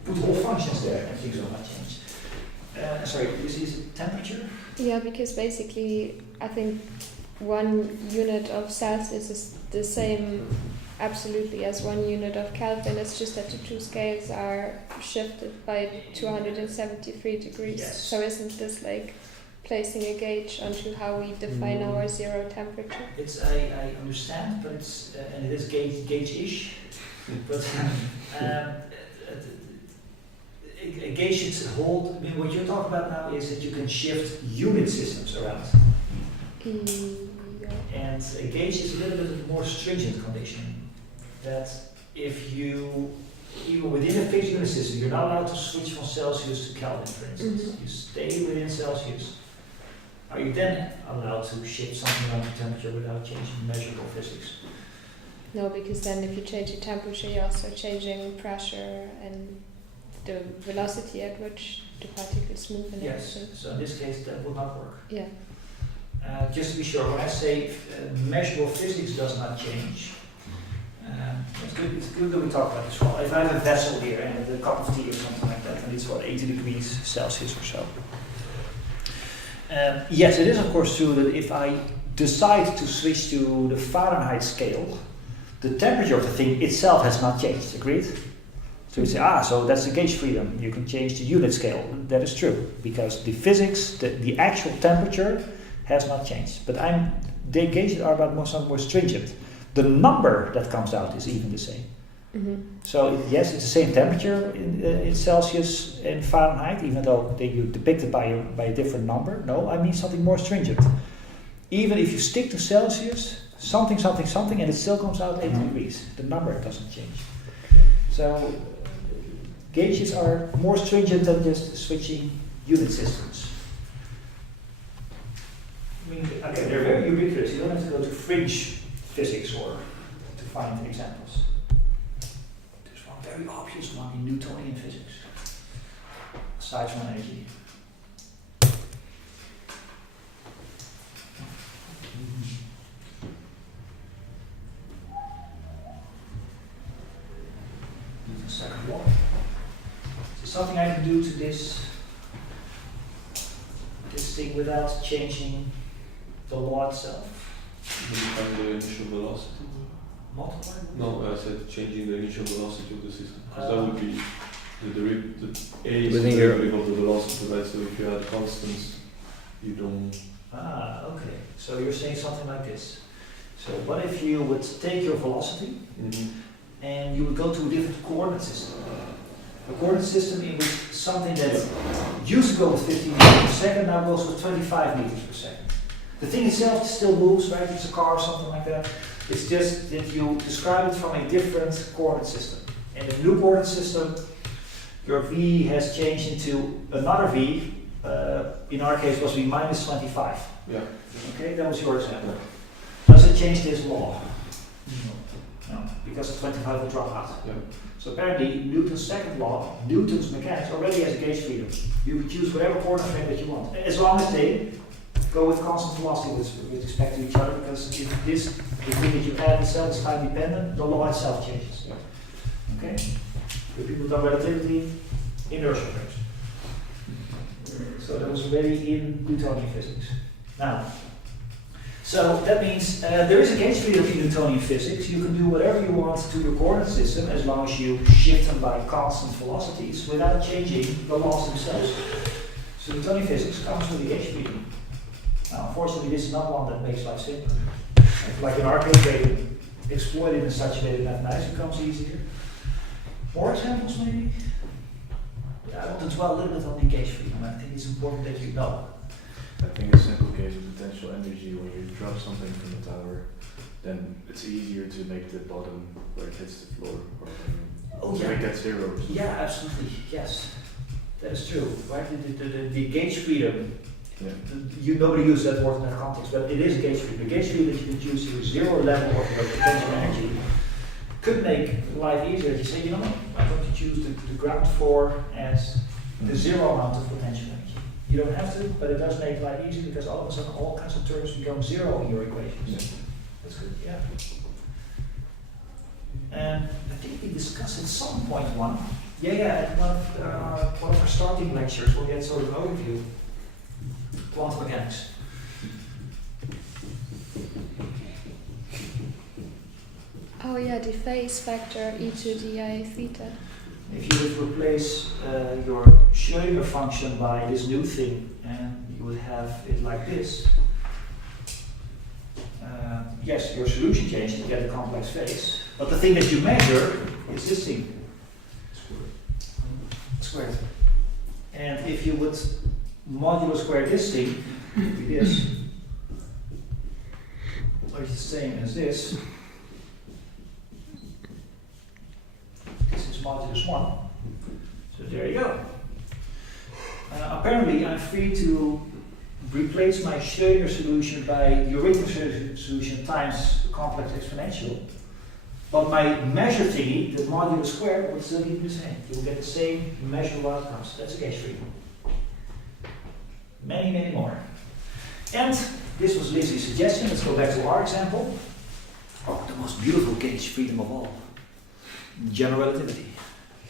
put whole functions there and things will not change. Sorry, this is temperature? Yeah, because basically I think 1 unit of Celsius is the same absolutely as 1 unit of Kelvin. It's just that the two scales are shifted by 273 degrees. Yes. So isn't this like placing a gauge onto how we define our zero temperature? It's I understand, but it's and it is gauge-ish, but a gauge should hold. I mean, what you're talking about now is that you can shift unit systems around, Yeah. and a gauge is a little bit of a more stringent condition. That if you even within a fixed unit system, you're not allowed to switch from Celsius to Kelvin, for instance. Mhm. You stay within Celsius. Are you then allowed to shift something around the temperature without changing measurable physics? No, because then if you change the temperature, you're also changing pressure and the velocity at which the particles move and Yes. everything. So in this case, that would not work. Yeah. Just to be sure, when I say measurable physics does not change, it's good that we talk about this one. If I have a vessel here and a cup of tea or something like that, and it's 80 degrees Celsius or so. Yes, it is of course true that if I decide to switch to the Fahrenheit scale, the temperature of the thing itself has not changed. Agreed? So you say, so that's the gauge freedom. You can change the unit scale. That is true because the physics, the actual temperature has not changed. But the gauges are about more stringent. The number that comes out is even the same. Mm-hmm. So yes, it's the same temperature in Celsius and Fahrenheit, even though you depict it by a different number. No, I mean something more stringent. Even if you stick to Celsius, something, and it still comes out 80 degrees. The number doesn't change. So gauges are more stringent than just switching unit systems. I mean, okay, they're very ubiquitous. You don't have to go to fringe physics or to find examples. There's one very obvious one in Newtonian physics, aside from energy. Newton's second law. Is there something I can do to this thing without changing the law itself? Do you find the initial velocity? Multiply? No, I said changing the initial velocity of the system. Because that would be the A is the Within your- derivative of the velocity, right? So if you add constants, you don't. Okay. So you're saying something like this. So what if you would take your velocity and you would go to a different coordinate system? A coordinate system in which something that used to go with 15 meters per second now goes with 25 meters per second. The thing itself still moves, right? It's a car or something like that. It's just that you describe it from a different coordinate system. In the new coordinate system, your v has changed into another v. In our case, was v minus 25. Yeah. Okay, that was your example. Does it change this law? No, because the 25 will drop out. Yeah. So apparently, Newton's second law, Newton's mechanics, already has a gauge freedom. You can choose whatever coordinate frame that you want, as long as they go with constant velocity with respect to each other, because if the thing that you add itself is time dependent, the law itself changes. Yeah. Okay? The people done relativity, inertial frames. So So that was already in Newtonian physics. Now, so that means there is a gauge freedom in Newtonian physics. You can do whatever you want to your coordinate system as long as you shift them by constant velocities without changing the laws themselves. So Newtonian physics comes with the gauge freedom. Now, unfortunately, this is not one that makes life simpler. Like in our case, they exploit it in such a way that mathematics becomes easier. More examples, maybe? Yeah, I want to dwell a little bit on the gauge freedom. I think it's important that you know. I think a simple case of potential energy, when you drop something from the tower, then it's easier to make the bottom where it hits the floor, or to make that zero. Yeah, absolutely, yes. That is true, right? The gauge freedom, nobody uses that word in that context, but it is a gauge freedom. The gauge freedom that you can choose to zero level of your potential energy could make life easier. You say, you know what, I'm going to choose the ground floor as the zero amount of potential energy. You don't have to, but it does make life easy because all of a sudden all kinds of terms become zero in your equations. Yeah. That's good, yeah. And I think we discussed at some point one. At one of our starting lectures where we had sort of an overview. Quantum mechanics. Oh yeah, the phase factor e to di theta. If you would replace your Schrödinger function by this new thing, and you would have it like this. Yes, your solution changed, you get a complex phase. But the thing that you measure is this thing. Squared. And if you would modulo square this thing, it would be this. Which is the same as this. This is modulus 1. So there you go. Apparently I'm free to replace my Schrödinger solution by the original Schrödinger solution times the complex exponential. But my measure thingy, the modulus squared, will still give you the same. You will get the same measurable outcomes. That's a gauge freedom. Many, many more. And this was Lizzie's suggestion. Let's go back to our example. Oh, the most beautiful gauge freedom of all. General relativity.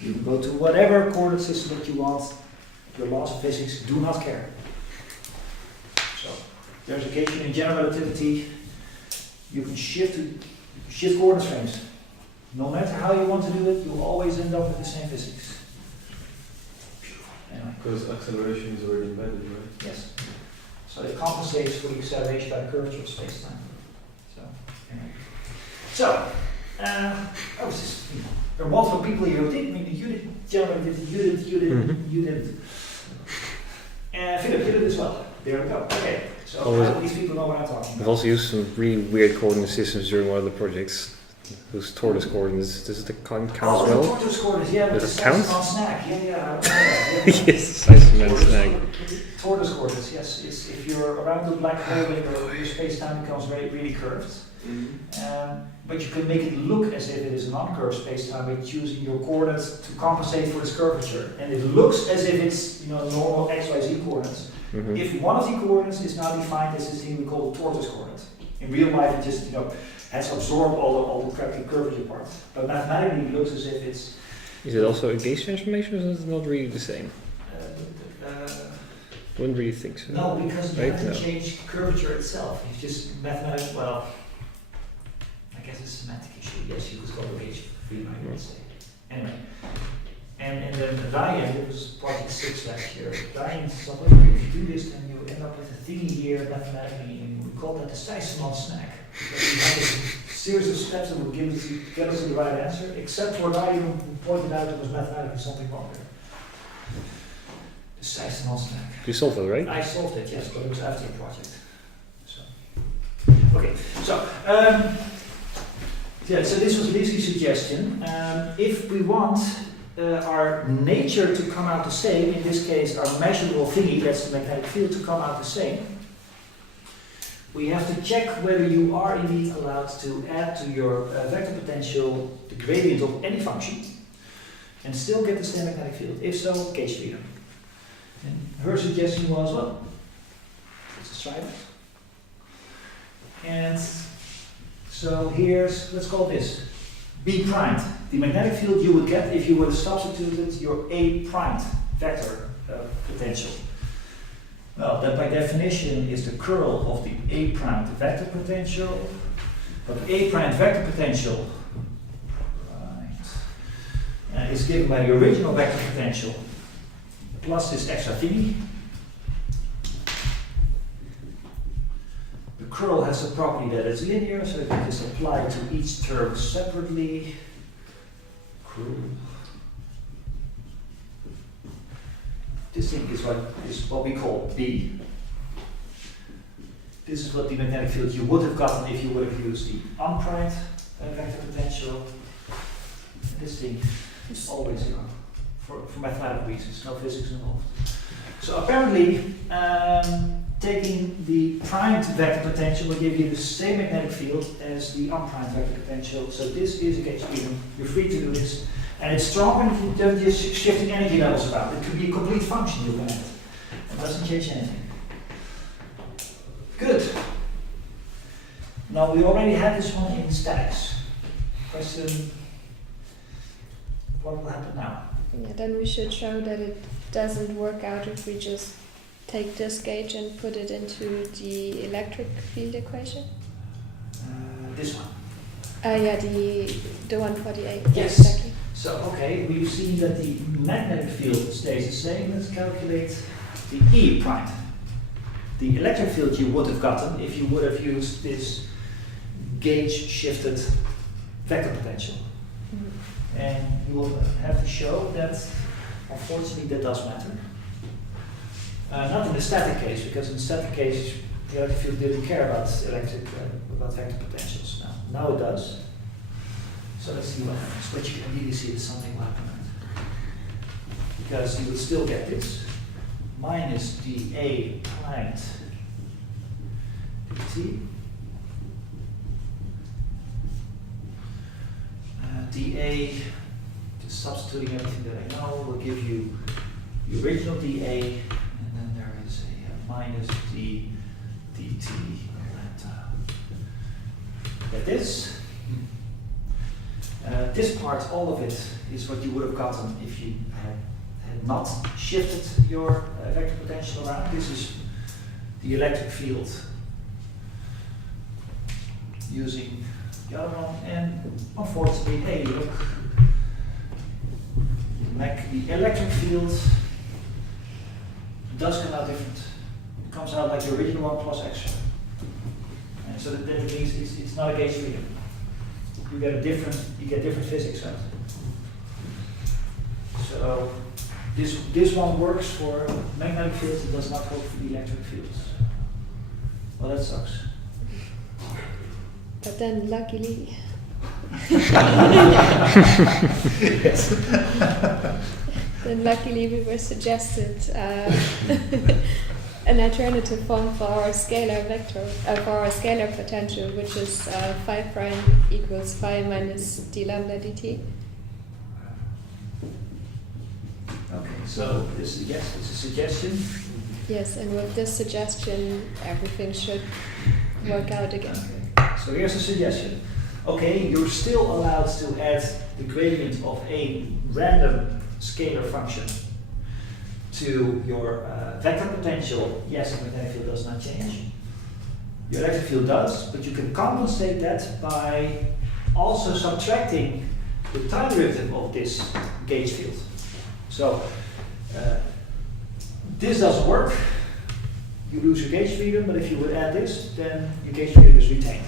You can go to whatever coordinate system that you want. Your laws of physics do not care. So there's a case in general relativity. You can shift coordinate frames. No matter how you want to do it, you'll always end up with the same physics. Beautiful. Anyway. Because acceleration is already embedded, right? Yes. So it compensates for the acceleration by the curvature of space-time. So, anyway. So, there are multiple people here who did. I mean, you did general relativity, you didn't. And Philip, you did as well. There we go. Okay. So how do these people know what I'm talking We've about? also used some really weird coordinate systems during one of the projects. Those tortoise coordinates, does it count as well? The tortoise coordinates, yeah, but Does the it count? size on snack, yeah. Yes, size of man snag. Tortoise coordinates, yes. If you're around the black hole, your space-time becomes really curved. But you can make it look as if it is a non-curved space-time by choosing your coordinates to compensate for this curvature. And it looks as if it's normal x, y, z coordinates. If one of the coordinates is now defined as this thing we call the tortoise coordinate. In real life, it just has absorbed all the crappy curvature part. But mathematically, it looks as if it's. Is it also a gauge transformation, or is it not really the same? Wouldn't really think so. No, because you right? have to change curvature itself. It's just mathematics. Well, I guess it's a semantic issue. Yes, you could call it gauge freedom, I would say. Anyway, and then Ryan, it was project 6 last year. Ryan said, if you do this, then you end up with a thingy here mathematically, and we call that the Stuyvesant snack. Because we have a series of steps that will get us to the right answer, except for Ryan who pointed out there was mathematically something wrong there. The Stuyvesant snack. You solved it, right? I solved it, yes, but it was after the project. So, okay, so so this was Lizzie's suggestion. If we want our nature to come out the same, in this case our measurable thingy, that's the magnetic field, to come out the same, we have to check whether you are indeed allowed to add to your vector potential the gradient of any function and still get the same magnetic field. If so, gauge freedom. And her suggestion was, well, let's try it. And so let's call this B primed. The magnetic field you would get if you would have substituted your A primed vector potential. Well, that by definition is the curl of the A-prime vector potential. But the A-prime vector potential is given by the original vector potential plus this extra thingy. The curl has the property that it's linear, so it is applied to each term separately. Curl. This thing is what we call B. This is what the magnetic field you would have gotten if you would have used the unprimed vector potential. This thing is always zero for mathematical reasons, no physics involved. So apparently, taking the primed vector potential will give you the same magnetic field as the unprimed vector potential. So this is a gauge freedom. You're free to do this. And it's stronger if you don't just shifting energy levels around. It could be a complete function you can add. It doesn't change anything. Good. Now we already had this one in statics. Question, what will happen now? Yeah, then we should show that it doesn't work out if we just take this gauge and put it into the electric field equation. This one. Yeah, the one for the A. Yes. Exactly. So, okay, we've seen that the magnetic field stays the same. Let's calculate the E prime. The electric field you would have gotten if you would have used this gauge shifted vector potential. Mm-hmm. And you will have to show that, unfortunately, that does matter. Not in the static case, because in the static case, the electric field didn't care about about vector potentials. Now it does. So let's see what happens. But you can really see that something will happen. Because you would still get this minus dA primed dt. dA, just substituting everything that I know, will give you the original dA, and then there is a minus d dt lambda. Get this? This part, all of it, is what you would have gotten if you had not shifted your vector potential around. This is the electric field using the other one, and unfortunately, hey, look, the electric field does come out different. It comes out like the original one plus extra. And so that means it's not a gauge freedom. You get different physics out. So this one works for magnetic fields, it does not work for the electric fields. Well, that sucks. But then, luckily, Yes. then luckily we were suggested an alternative form for our scalar vector, for our scalar potential, which is phi prime equals phi minus d lambda dt. Okay, so this it's a suggestion. Yes, and with this suggestion, everything should work out again. Okay. So here's a suggestion. Okay, you're still allowed to add the gradient of a random scalar function to your vector potential. Yes, the magnetic field does not change. Your electric field does, but you can compensate that by also subtracting the time derivative of this gauge field. So this doesn't work. You lose your gauge freedom, but if you would add this, then your gauge freedom is retained,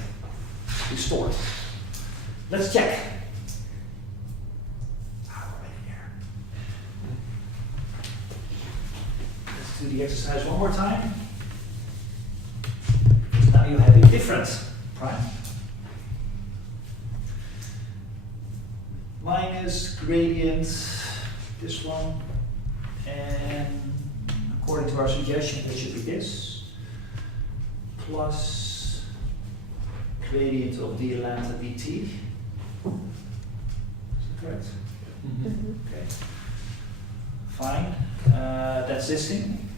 restored. Let's check. Let's do the exercise one more time. So now you have a different prime. Minus gradient, this one, and according to our suggestion, it should be this, plus gradient of d lambda dt. Is that correct? Mm-hmm. Okay. Fine. That's this thing.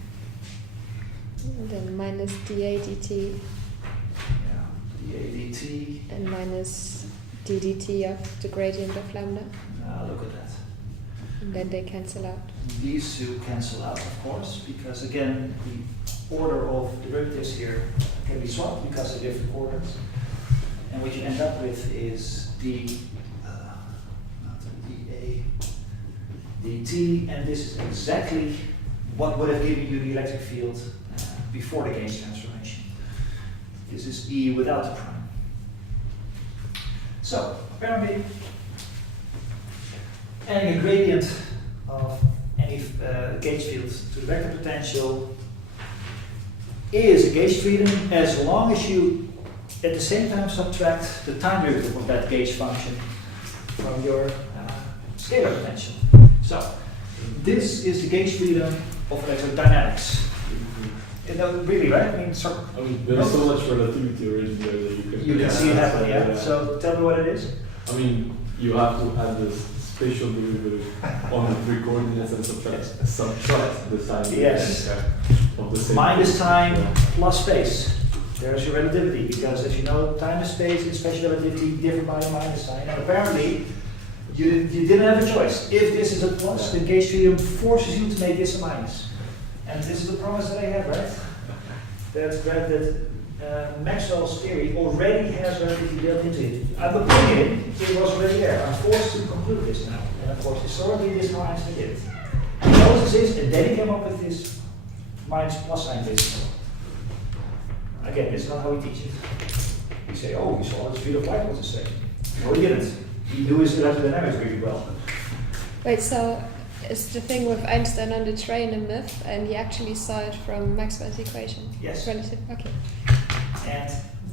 And then minus dA dt Yeah. dA dt. and minus ddt of the gradient of lambda. Now look at that. And then they cancel out. These two cancel out, of course, because again, the order of derivatives here can be swapped because of different coordinates. And what you end up with is not dA, dt, and this is exactly what would have given you the electric field before the gauge transformation. This is E without the prime. So, apparently, adding a gradient of any gauge field to the vector potential is a gauge freedom as long as you at the same time subtract the time derivative of that gauge function from your scalar potential. So, this is the gauge freedom of electrodynamics. You know, really, right? I mean, There's so much relativity already there that you can see it happen, yeah? So, tell me what it is. I mean, you have to add this spatial derivative on the three coordinates and subtract the time Yes. of the same. Minus time plus space. There's your relativity, because as you know, time and space in special relativity differ by a minus sign. And apparently, you didn't have a choice. If this is a plus, then gauge freedom forces you to make this a minus. And this is the promise that I have, right? That Maxwell's theory already has relativity built into it. I'm not putting it in, it was already there. I'm forced to conclude this now. And of course, historically, this is how Einstein did it. He knows this is, and then he came up with this minus plus sign basically. Again, this is not how we teach it. We say, oh, we saw the speed of light was the same. No, he didn't. He knew his electrodynamics really well. Wait, so is the thing with Einstein on the train a myth, and he actually saw it from Maxwell's equation? Yes. Okay. And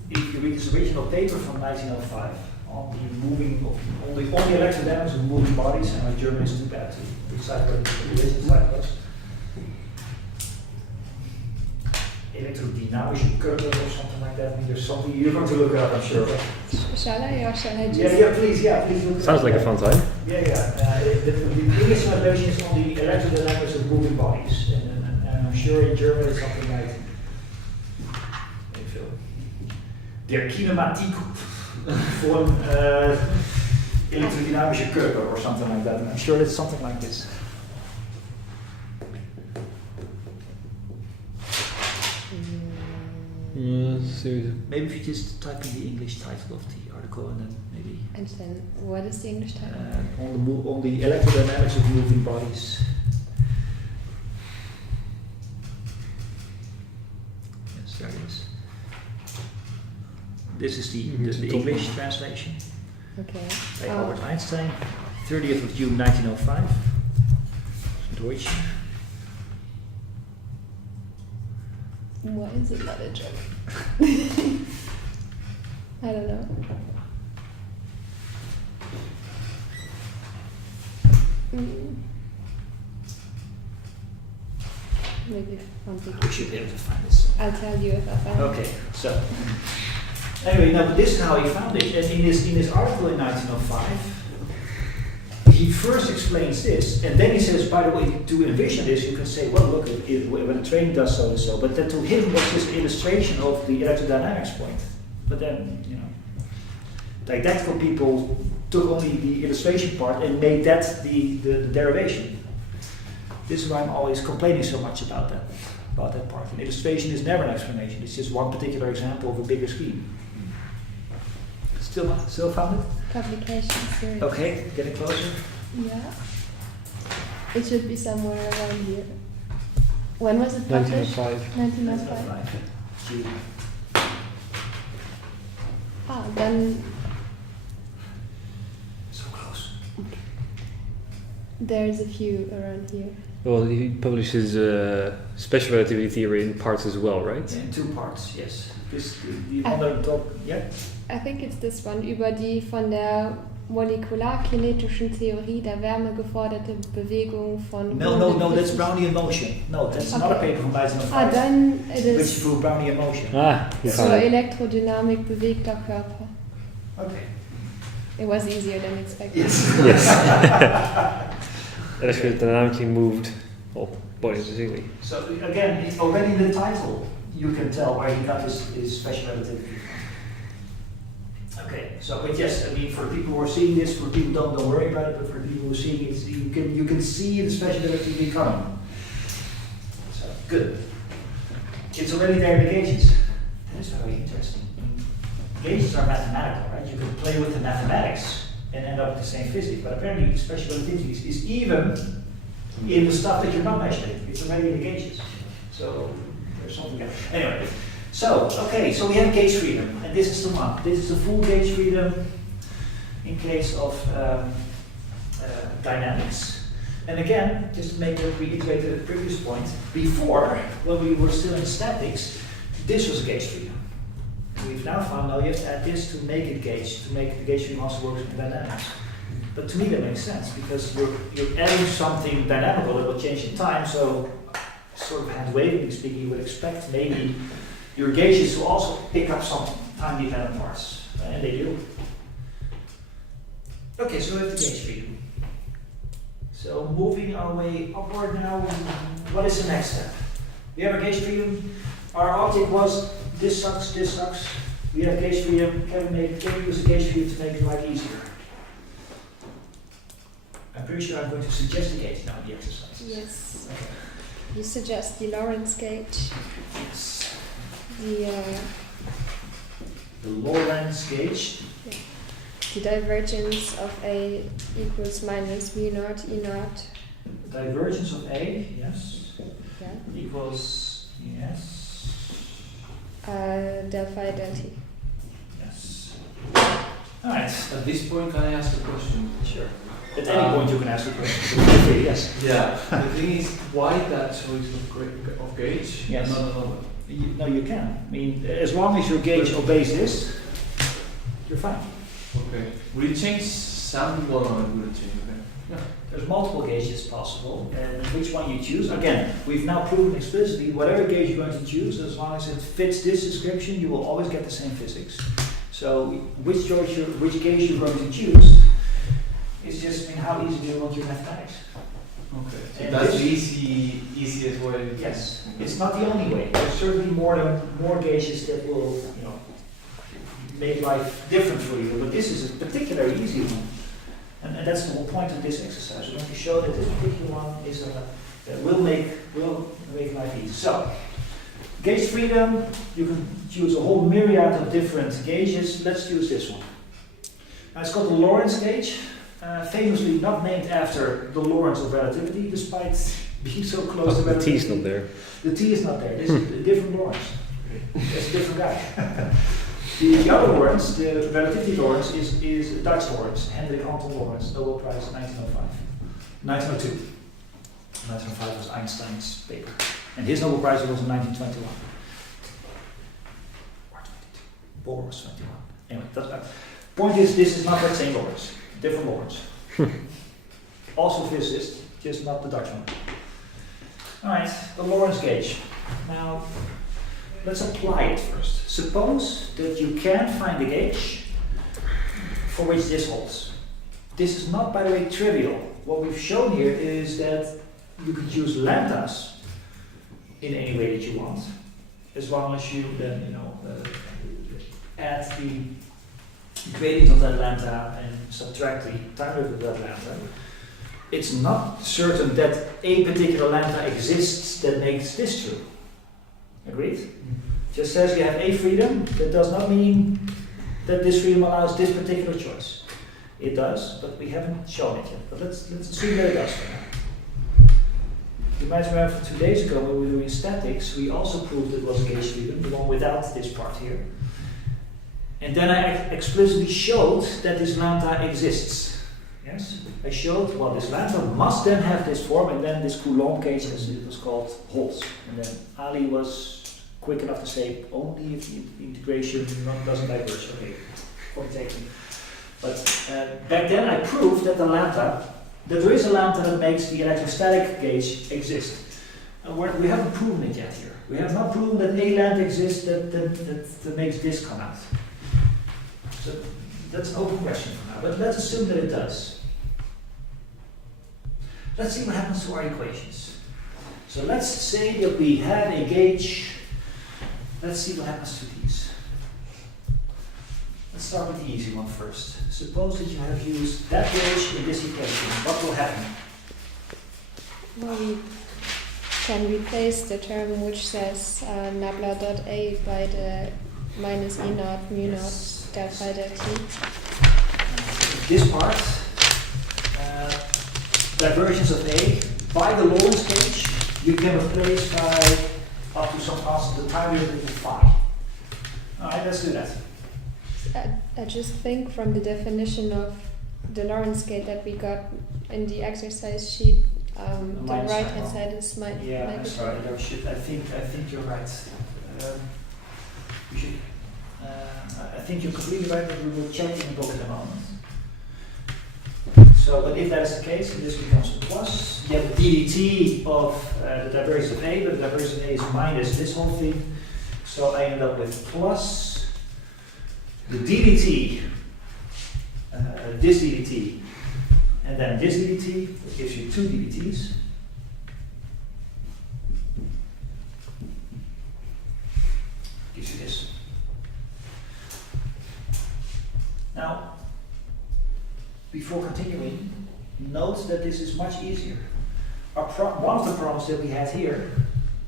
if you read his original paper from 1905 on the electrodynamics of moving bodies, and my German is too bad to recite what the original slide was. Electrodynamische curve or something like that. I mean, there's something you're going to look it up, I'm sure. Shall I, or shall I just? Please look it up. Sounds like a fun time. The English translation is on the electrodynamics of moving bodies, and I'm sure in German it's something like der Kinematik von elektrodynamische Körper or something like that. And I'm sure it's something like this. Maybe if you just type in the English title of the article and then maybe. Einstein, what is the English title? On the electrodynamics of moving bodies. Yes, there it is. This is the English translation Okay. by Albert Einstein, 30th of June 1905. Deutsch. Why is it not a joke? I don't know. Maybe something. We should be able to find this. I'll tell you if I find it. Okay, so anyway, now this is how he found it. And in his article in 1905, he first explains this, and then he says, by the way, to envision this, you can say, well, look, when a train does so and so, but then to him was just an illustration of the electrodynamics point. But then, you know, didactical people took only the illustration part and made that the derivation. This is why I'm always complaining so much about that part. An illustration is never an explanation. It's just one particular example of a bigger scheme. Still found it? Publication series. Okay, getting closer. Yeah. It should be somewhere around here. When was it published? 1905. June. Then So close. there's a few around here. Well, he publishes special relativity theory in parts as well, right? In two parts, yes. The on the top, yeah. I think it's this one, über die von der molekularkinetischen Theorie der Wärme geforderte Bewegung von... No, that's Brownian motion. No, that's not a Okay. paper from 1905. Then it Which is proved Brownian motion. You zur found it. Elektrodynamik bewegter Körper. Okay. It was easier than expected. Yes. Yes. Electrodynamically moved bodies, basically. So again, already in the title, you can tell where he got his special relativity from. Okay, so but yes, I mean for people who are seeing this, for people don't worry about it, but for people who are seeing it, you can see the special relativity coming. So good. it's already there in the gauges. That is very interesting. Gauges are mathematical, right? You can play with the mathematics and end up with the same physics, but apparently special relativity is even in the stuff that you're not measuring. It's already in the gauges. So there's something there. Anyway, so we have gauge freedom, and this is the one. This is the full gauge freedom in case of dynamics. And again, just to reiterate the previous point, before, when we were still in statics, this was gauge freedom. We've now found now you have to add this to make it gauge, to make the gauge freedom also work in dynamics. But to me that makes sense, because you're adding something dynamical that will change in time, so sort of hand-waving speaking, you would expect maybe your gauges to also pick up some time-dependent parts, and they do. Okay, so we have the gauge freedom. So moving our way upward now, what is the next step? We have our gauge freedom. Our object was this sucks, this sucks. We have gauge freedom. Can we use the gauge freedom to make life easier? I'm pretty sure I'm going to suggest the gauge now in the exercise. Yes. Okay. You suggest the Lorentz gauge. Yes. The Lorentz gauge. the divergence of A equals minus mu naught E naught. Divergence of A, yes, Yeah. equals, yes, Del phi del t. yes. Alright, At this point, can I ask a question? sure. At any point you can ask a question. Feel free, yes. Yeah. The thing is, why that choice of gauge? Yes. Not another. No, you can. I mean, as long as your gauge obeys this, you're fine. Okay. Will it change some? Well, no, it wouldn't change. Okay. No, there's multiple gauges possible, and which one you choose. Again, we've now proven explicitly whatever gauge you're going to choose, as long as it fits this description, you will always get the same physics. So, which gauge you're going to choose is just how easy do you want your mathematics. Okay. So And that's this- the easiest way. Yes, it's not the only way. There's certainly more gauges that will, make life different for you. But this is a particularly easy one, and that's the whole point of this exercise. We're going to show that this particular one is that will make life easy. So, gauge freedom. You can choose a whole myriad of different gauges. Let's choose this one. Now it's called the Lorentz gauge. Famously not named after the Lorentz of relativity, despite being so close to The relativity. T's not there. The T is not there. This is a different Lorentz. That's a different guy. The other Lorentz, the relativity Lorentz, is a Dutch Lorentz, Hendrik Anton Lorentz, Nobel Prize 1905. 1902. 1905 was Einstein's paper. And his Nobel Prize was in 1921. Or 22. Bohr was 21. Anyway, doesn't matter. Point is, this is not that same Lorentz. Different Lorentz. Also physicist, just not the Dutch one. Alright, the Lorentz gauge. Now, let's apply it first. Suppose that you can find a gauge for which this holds. This is not, by the way, trivial. What we've shown here is that you could use lambdas in any way that you want, as long as you then, add the gradient of that lambda and subtract the time derivative of that lambda. It's not certain that a particular lambda exists that makes this true. Agreed? Just says you have a freedom, that does not mean that this freedom allows this particular choice. It does, but we haven't shown it yet. But let's assume that it does for now. You might remember from 2 days ago when we were doing statics, we also proved it was a gauge freedom, the one without this part here. And then I explicitly showed that this lambda exists. Yes? I showed, well, this lambda must then have this form, and then this Coulomb gauge, as it was called, holds. And then Ali was quick enough to say, only if the integration doesn't diverge. Okay, point taken. But back then I proved that that there is a lambda that makes the electrostatic gauge exist. And we haven't proven it yet here. We have not proven that a lambda exists that makes this come out. So that's an open question for now, but let's assume that it does. Let's see what happens to our equations. So let's say that we have a gauge. Let's see what happens to these. Let's start with the easy one first. Suppose that you have used that gauge in this equation. What will happen? Well, we can replace the term which says nabla dot A by the minus E naught mu naught del phi del T. This part, divergence of A by the Lorentz gauge, you can replace by up to some constant, the time derivative of phi. Alright, let's do that. I just think from the definition of the Lorentz gauge that we got in the exercise sheet, the Minus right sign, hand huh? side is Yeah, I'm negative. sorry, no shit. I think you're right. We should. I think you're completely right, but we will check in the book in a moment. So, but if that is the case, then this becomes a plus. You have the ddt of the divergence of A, but the divergence of A is minus this whole thing. So I end up with plus the ddt, this ddt, and then this ddt, which gives you two dt's. Gives you this. Now, before continuing, note that this is much easier. One of the problems that we had here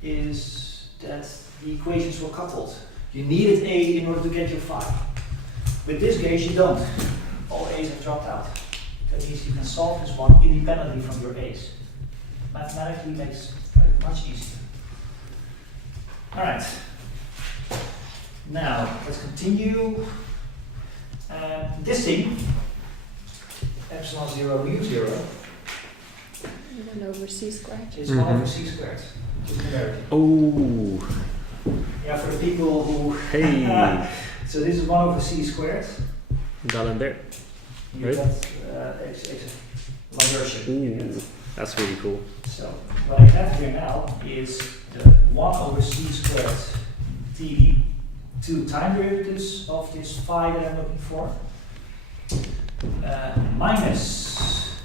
is that the equations were coupled. You needed A in order to get your phi. With this case, you don't. All A's have dropped out. That means you can solve this one independently from your A's. Mathematically makes it much easier. Alright. Now, let's continue. This thing, epsilon 0 mu 0, 1 over c squared. is 1 over c squared. Just numerically. Oh, Yeah, for the people who. hey, So this is 1 over c squared. D'Alembert. You Right. got Lagrangian. Ooh, that's really cool. So what I have here now is the 1 over c squared d two time derivatives of this phi that I'm looking for, minus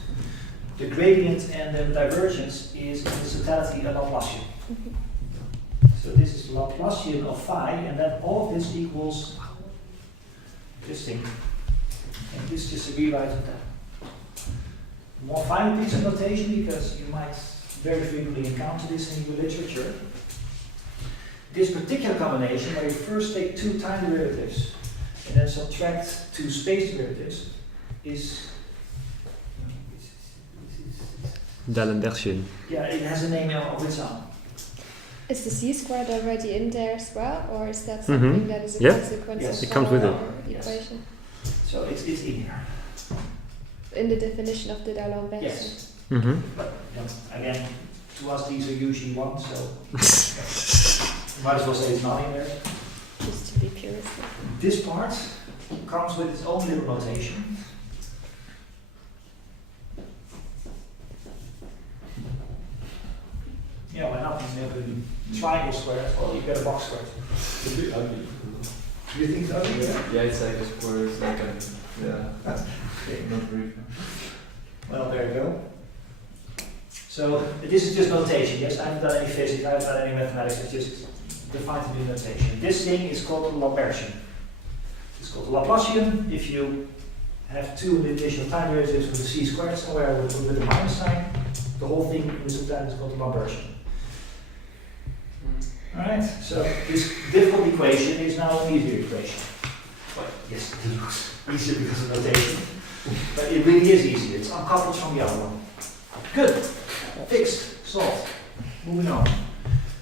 the gradient and then divergence is in its totality a Laplacian. So this is Laplacian of phi, and then all of this equals this thing. And this is just a rewrite of that. More final piece of notation, because you might very frequently encounter this in your literature. This particular combination, where you first take two time derivatives and then subtract two space derivatives, is D'Alembertian. yeah, it has a name of its own. Is the c squared already in there as well, or is that something that is a Yeah. consequence Yes. of It comes with it. our Yes. equation? So it's in here. In the definition of the D'Alembert. Yes. Mm-hmm. But again, to us these are usually one, so might as well say it's not in there. Just to be puristic. This part comes with its own little notation. Yeah, why not? You have a triangle square, well, you get a box square. It's a bit ugly. Do you think it's ugly? Yeah, it's like a square, it's like a, yeah, not very. Well, there you go. So this is just notation. Yes, I haven't done any physics, I haven't done any mathematics. It's just defined to be notation. This thing is called a Lambertian. It's called a Laplacian. If you have two additional time derivatives with a c squared somewhere with a minus sign, the whole thing in this time is called a Lambertian. Alright, so this difficult equation is now an easier equation. Well, yes, it looks easier because of notation, but it really is easy. It's uncoupled from the other one. Good. Fixed. Solved. Moving on.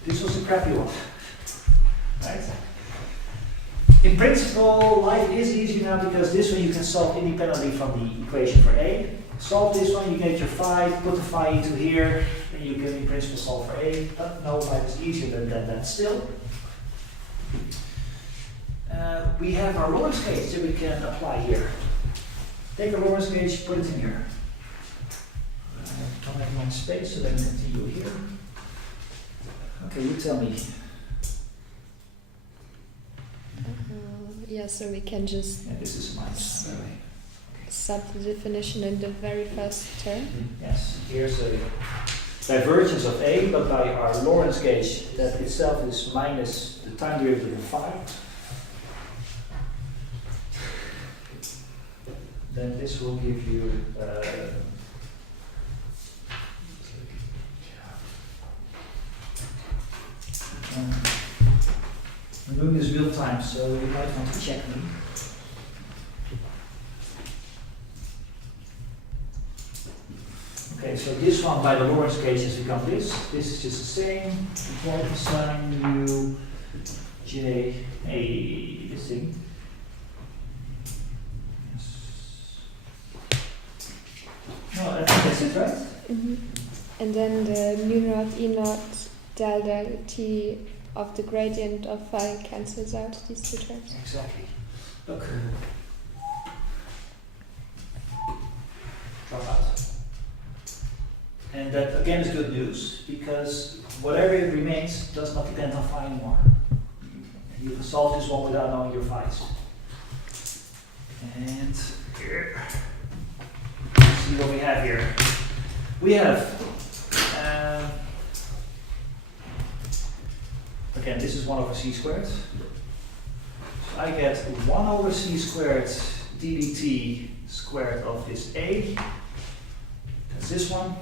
This was a crappy one. Right? In principle, life is easy now because this one you can solve independently from the equation for A. Solve this one, you get your phi, put the phi into here, and you can in principle solve for A. But no, life is easier than that still. We have our Lorentz gauge that we can apply here. Take a Lorentz gauge, put it in here. Don't have one space, so then continue here. Okay, you tell me. Yeah, so we can just Yeah, this is mine. sub the definition in the very first term. Yes, here's a divergence of A, but by our Lorentz gauge, that itself is minus the time derivative of phi. Then this will give you time, so you might want to check me. Okay, so this one by the Lorentz case has become this. This is just the same. Equality sign mu j a this thing. Yes. No, I think that's it, right? And then the mu naught e naught delta t of the gradient of phi cancels out these two terms. Exactly. Look. Drop out. And that again is good news, because whatever it remains does not depend on phi anymore. You can solve this one without knowing your phi's. And here, let's see what we have here. We have, again, this is 1 over c squared. So I get 1 over c squared ddt squared of this a. That's this one.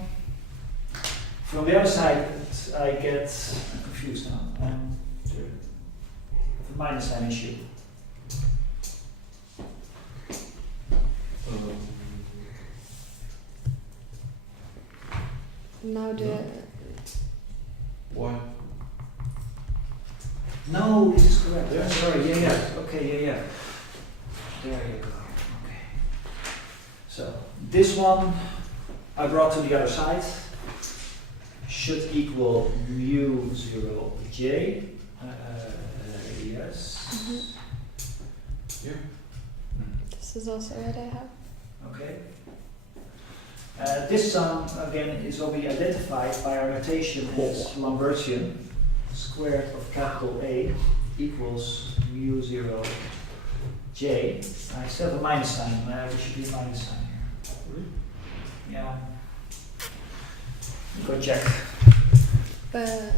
From the other side, I get, I'm confused now, I have a minus sign issue. Now the Why? No, this is correct. Yeah. Sorry, yeah. Okay, yeah. There you go. Okay. So, this one I brought to the other side. Should equal mu 0 j. Yes. Yeah. this is also what I have. Okay. This sum again is what we identified by our notation as Lambertian. Squared of capital A equals mu 0 j. I still have a minus sign. There should be a minus sign here. Yeah. Go check. But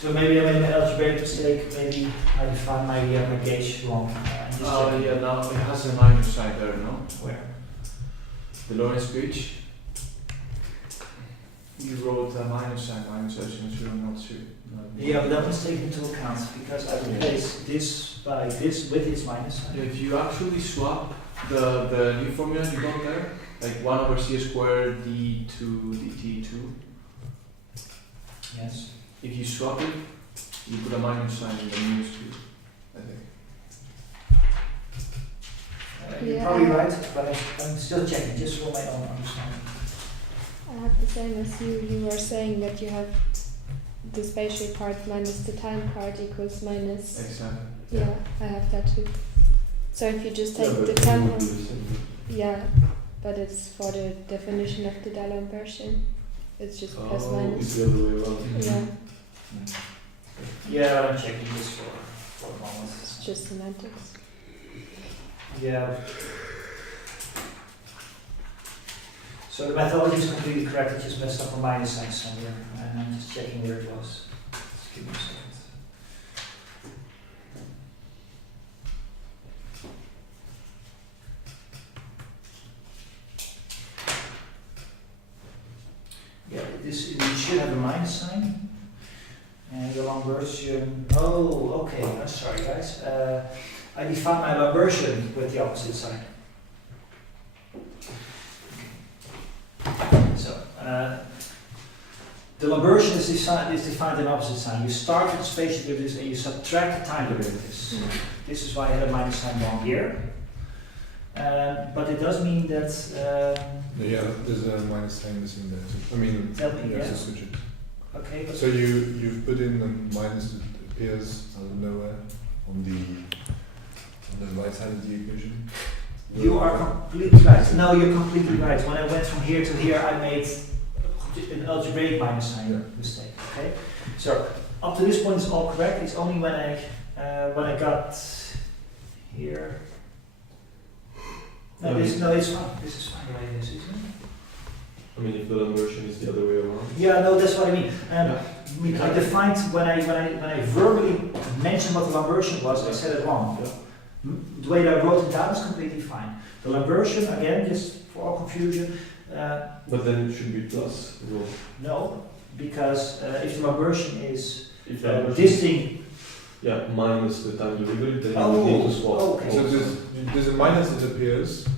So maybe I made an algebraic mistake. Maybe I defined my gauge wrong. Oh yeah, now it has a minus sign there, no? Where? The Lorentz gauge. You wrote a minus sign, minus zero, not zero. Yeah, but that was taken into account because I replaced this by this with its minus sign. If you actually swap the new formula you got there, like 1 over c squared d2 dt2, Yes. if you swap it, you put a minus sign in the minus 2, I think. You're Yeah. probably right, but I'm still checking just for my own understanding. I have the same as you. You were saying that you have the spatial part minus the time part equals minus. Exactly. Yeah, I have that too. So if you just take Yeah, the but you time would do the same. yeah, but it's for the definition of the D'Alembert. It's just plus Oh, minus. it's the other way around. Yeah, Yeah, I'm checking this for a moment. it's just semantics. Yeah. So the methodology is completely correct. I just messed up a minus sign somewhere, and I'm just checking where it was. Just give me a second. Yeah, this you should have a minus sign. And the Lambertian. Oh, okay. I'm sorry, guys. I define my Lambertian with the opposite sign. So, the Lambertian is defined in opposite sign. You start with the spatial derivatives and you subtract the time derivatives. This is why I had a minus sign wrong here. But it does mean that. Yeah, there's a minus sign missing there. I mean, Tell me, there's yeah. a switch. Okay, but So you've put in a minus that appears out of nowhere on the right side of the equation. you are completely right. No, you're completely right. When I went from here to here, I made an algebraic minus sign mistake. Okay, so up to this point it's all correct. It's only when I got here. No, it's fine. This is fine the way it is, isn't it? I mean, if the Lambertian is the other way around. Yeah, no, that's what I mean. I defined when I verbally mentioned what the Lambertian was, I said it wrong. Yeah. The way that I wrote it down is completely fine. The Lambertian, again, just for all confusion, But then it should be plus as well. no, because if the Lambertian is If Lambertian- this thing Yeah, minus the time derivative, then Oh, you need to swap. okay. So there's a minus that appears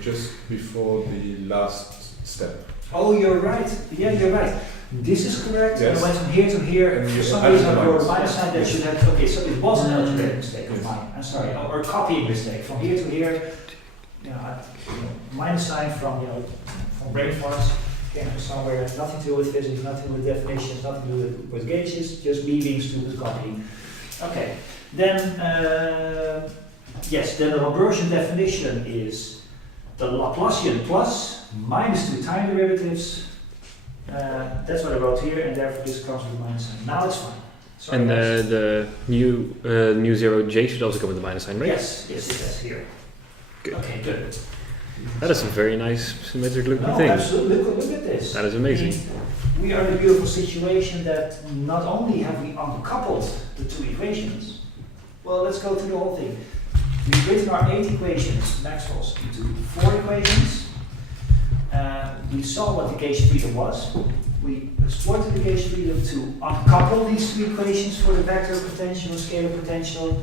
just before the last step. Oh, you're right. Yeah, you're right. This is correct. Yes. And I went from here to here, and And for you some added reason the your minus. minus sign that Yes. should have. Okay, so it was an algebraic mistake of Yes. mine. I'm sorry, or a copying mistake from here to here. Minus sign from from brain farts came from somewhere. Nothing to do with physics, nothing with definitions, nothing to do with gauges. Just me being stupid copying. Okay. Then yes. Then the Laplacian definition is the Laplacian plus minus two time derivatives. That's what I wrote here, and therefore this comes with minus sign. Now it's fine. Sorry, And guys. the new zero j should also come with the minus sign, right? Yes, it says here. Good. Okay, good. That is a very nice symmetric looking No, thing. absolutely. Look at this. That is amazing. I mean, we are in a beautiful situation that not only have we uncoupled the two equations. Well, let's go through the whole thing. We've written our 8 equations, Maxwell's, into 4 equations. We saw what the gauge freedom was. We exploited the gauge freedom to uncouple these 2 equations for the vector potential and scalar potential.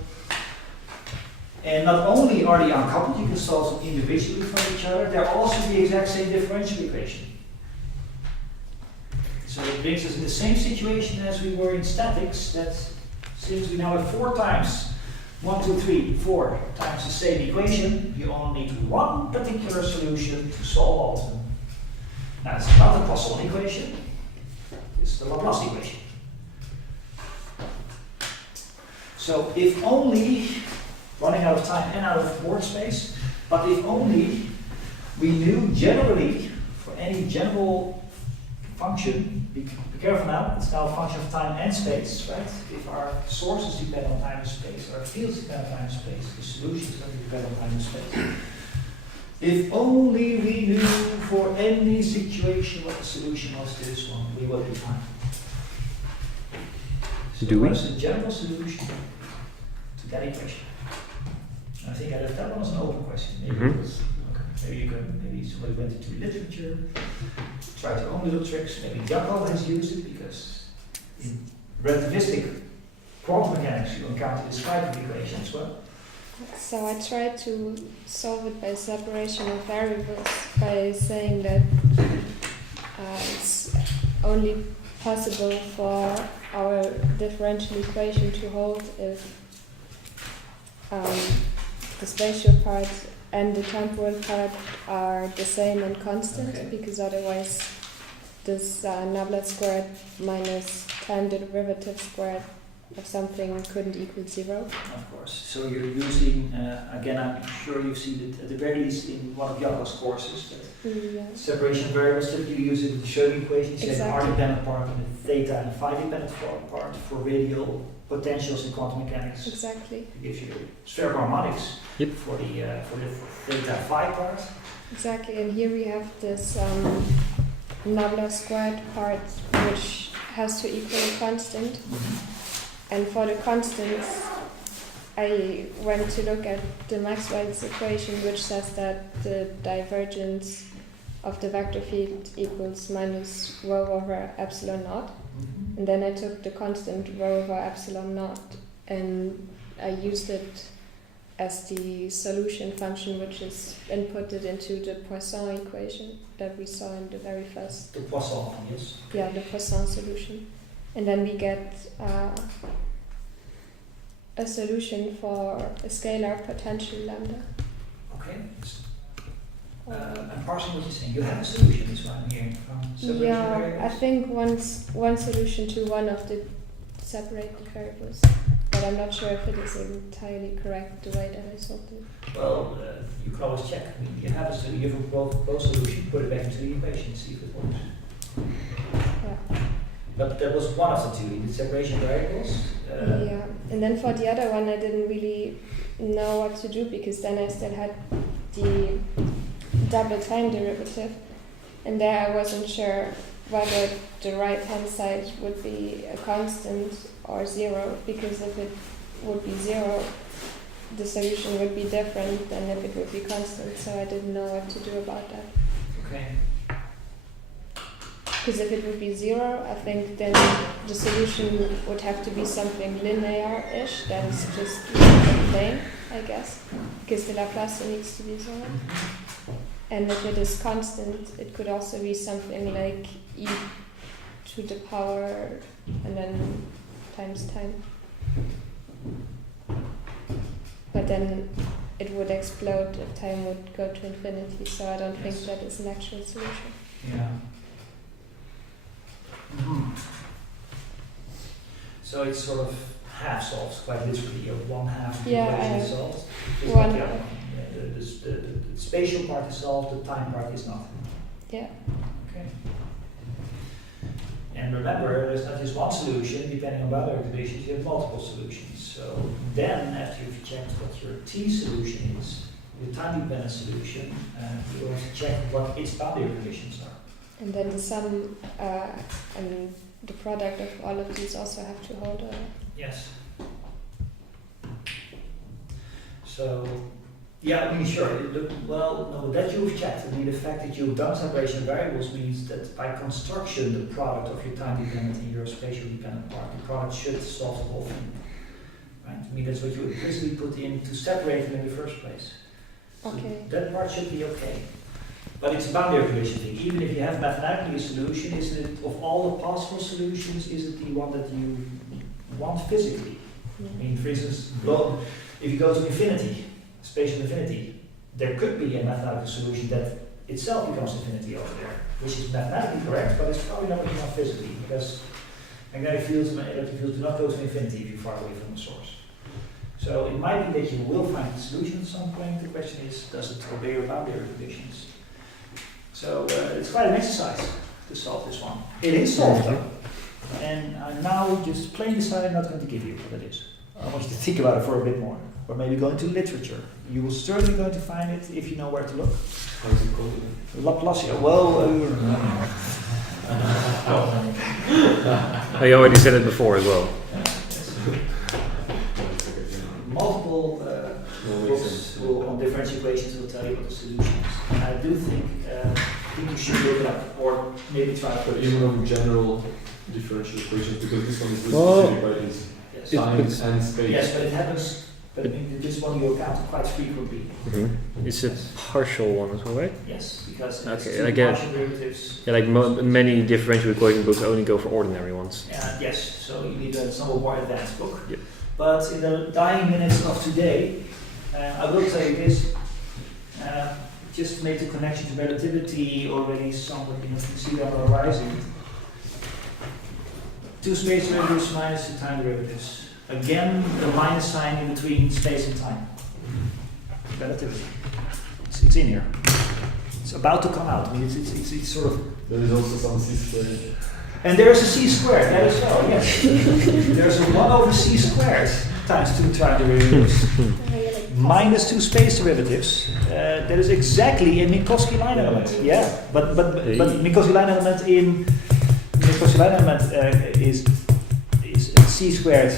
And not only are they uncoupled, you can solve them individually from each other, they're also the exact same differential equation. So it brings us in the same situation as we were in statics, that since we now have 4 times 1, 2, 3, 4 times the same equation, you only need one particular solution to solve all of them. Now it's not the Poisson equation, it's the Laplace equation. So if only, running out of time and out of board space, but if only we knew generally, for any general function, be careful now, it's now a function of time and space, right? If our sources depend on time and space, our fields depend on time and space, the solution is going to depend on time and space. If only we knew for any situation what the solution was to this one, we would be fine. So Do we? what is the general solution to that equation? I think I left that one as an open question. Maybe Mhm. it was, okay. Maybe somebody went into literature, tried their own little tricks. Maybe Jacob has used it because in relativistic quantum mechanics you encounter this type of equation as well. So I tried to solve it by separation of variables by saying that it's only possible for our differential equation to hold if the spatial part and the temporal part are the same and constant, Okay. because otherwise this nabla squared minus time derivative squared of something couldn't equal 0. Of course. So you're using, again, I'm sure you've seen it at the very least in one of Jacob's courses, that Yeah. separation of variables, typically you use it in the Schrödinger equation, you say the Exactly. r-dependent part and the theta and phi-dependent part for radial potentials in quantum mechanics. Exactly. It gives you spherical harmonics Yep. for the theta phi part. Exactly, and here we have this nabla squared part which has to equal a constant. And for the constants, I went to look at the Maxwell's equation, which says that the divergence of the vector field equals minus rho over epsilon naught. And then I took the constant rho over epsilon naught and I used it as the solution function, which is inputted into the Poisson equation that we saw in the very first, The Poisson, yes. the Poisson solution. And then we get a solution for a scalar potential lambda. Okay. I'm parsing what you're saying. You have a solution, is what I'm hearing from separation Yeah, I variables. think one solution to one of the separated variables, but I'm not sure if it is entirely correct the way that I solved it. Well, you can always check. I mean, you have both solutions, put it back into the equation, see if it works. Yeah. But that was one of the two, the separation variables. Yeah, and then for the other one, I didn't really know what to do because then I still had the double time derivative, and there I wasn't sure whether the right hand side would be a constant or 0, because if it would be 0, the solution would be different than if it would be constant, so I didn't know what to do about that. Okay. Because if it would be 0, I think then the solution would have to be something linear-ish, that's just plane, I guess, because the Laplace needs to be 0. And if it is constant, it could also be something like e to the power and then times time. But then it would explode if time would go to infinity, so I don't think that is an actual solution. Yeah. So it's sort of half solved, quite literally, or one half of the equation is solved. It's one not the other one. Yeah, the spatial part is solved, the time part is not. Yeah. Okay. And remember, there's not just one solution, depending on boundary conditions, you have multiple solutions. So then, after you've checked what your T solution is, your time-dependent solution, you also check what its boundary conditions are. And then the sum and the product of all of these also have to hold a... Yes. So, yeah, I mean, sure. Well, no, that you've checked. I mean, the fact that you've done separation of variables means that by construction, the product of your time-dependent and your spatial-dependent part, the product should solve the whole thing. Right? I mean, that's what you implicitly put in to separate them in the first place. So Okay. that part should be okay. But it's a boundary condition thing. Even if you have mathematically a solution, isn't it, of all the possible solutions, is it the one that you want physically? I mean, for instance, if you go to infinity, spatial infinity, there could be a mathematical solution that itself becomes infinity over there, which is mathematically correct, but it's probably not what you want physically, because magnetic fields and electric fields do not go to infinity if you're far away from the source. So it might be that you will find a solution at some point. The question is, does it obey your boundary conditions? So it's quite an exercise to solve this one. It is solved though. And I'm now just plain decided not going to give you what it is. I want you to think about it for a bit more. Or maybe go into literature. You will certainly going to find it if you know where to look. How's it called? Laplace. Well, Oh, you already said it before as well. multiple books on differential equations will tell you what the solution is. And I do think you should look it up or maybe try to But even on general differential equations, because this one is really Well, specific, right? It's Yes. time and space. Yes, but it happens. But this one you account quite frequently. It's a partial one as well, right? Yes, because Okay, it's two I get it. partial derivatives. Yeah, like many differential equation books only go for ordinary ones. Yes, so you need a somewhat more advanced book. Yep. But in the dying minutes of today, I will tell you this. Just to make the connection to relativity already somewhat, you can see that on the horizon. Two space derivatives minus two time derivatives. Again, the minus sign in between space and time. Relativity. It's in here. It's about to come out. I mean, it's sort of. There is also some C squared. And there is a c squared, that is so, yes. There's a 1 over c squared times two time derivatives minus two space derivatives. That is exactly a Minkowski line element. Yeah, but Minkowski line element is c squared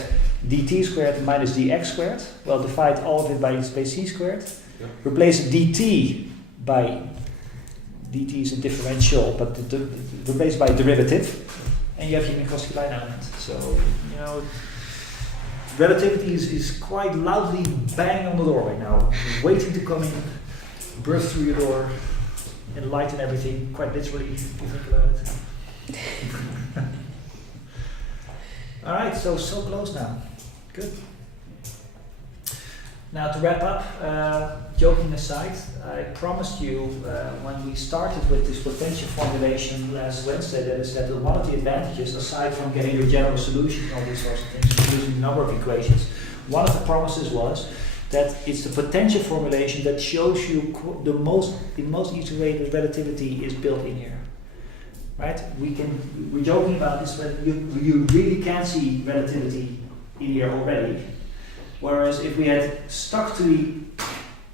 dt squared minus dx squared. Well, divide all of it by c squared. Yeah. Replace dt by dt is a differential, but replace by derivative, and you have your Minkowski line element. So you know, relativity is quite loudly banging on the door right now, waiting to come in, burst through your door, enlighten everything. Quite literally, if you think about it. All right, so close now. Good. Now to wrap up, joking aside, I promised you when we started with this potential formulation last Wednesday that is that one of the advantages, aside from getting your general solution and all these sorts of things, using a number of equations, one of the promises was that it's the potential formulation that shows you the most easy way that relativity is built in here. Right? We're joking about this, but you really can see relativity in here already. Whereas if we had stuck to the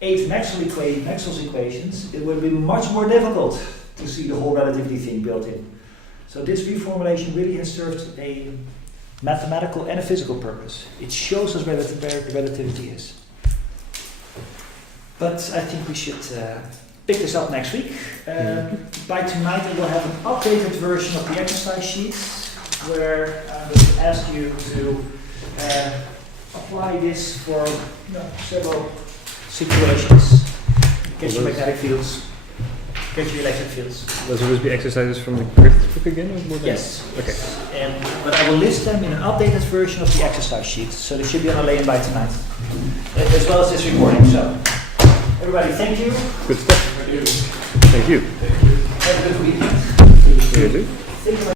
8 Maxwell's equations, it would have been much more difficult to see the whole relativity thing built in. So this reformulation really has served a mathematical and a physical purpose. It shows us where relativity is. But I think we should pick this up next week. By tonight I will have an updated version of the exercise sheet where I will ask you to apply this for several situations. Get your magnetic fields, get your electric fields. Those will be exercises from the Griffith book again? Or more than- Yes. Okay. But I will list them in an updated version of the exercise sheet, so they should be on a lay-in by tonight, as well as this recording. So, everybody, thank you. Good stuff. Thank you. Have a good weekend. You too. Think about